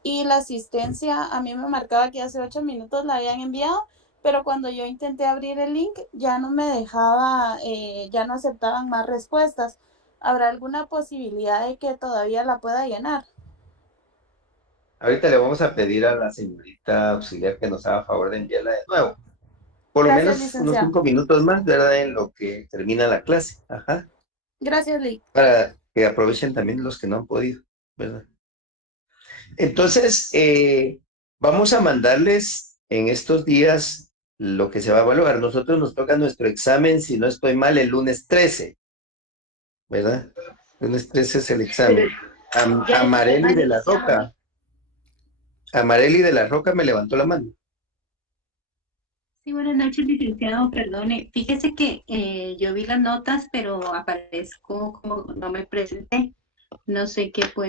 y la asistencia a mí me marcaba que hace 8 minutos la habían enviado, pero cuando yo intenté abrir el link ya no me dejaba, ya no aceptaban más respuestas. ¿Habrá alguna posibilidad de que todavía la pueda llenar? Ahorita le vamos a pedir a la señorita auxiliar que nos haga favor de enviarla de nuevo. Por lo Gracias, menos unos licenciado. 5 minutos más, ¿verdad? En lo que termina la clase. Ajá. Gracias, Lic. Para que aprovechen también los que no han podido, ¿verdad? Entonces, vamos a mandarles en estos días lo que se va a evaluar. Nosotros nos toca nuestro examen, si no estoy mal, el lunes 13, ¿verdad? Lunes 13 es el examen. Amareli de la Roca. Amareli de la Roca me levantó la mano. Sí, buenas noches, licenciado. Perdone. Fíjese que yo vi las notas, pero aparezco como no me presenté. No sé qué puede.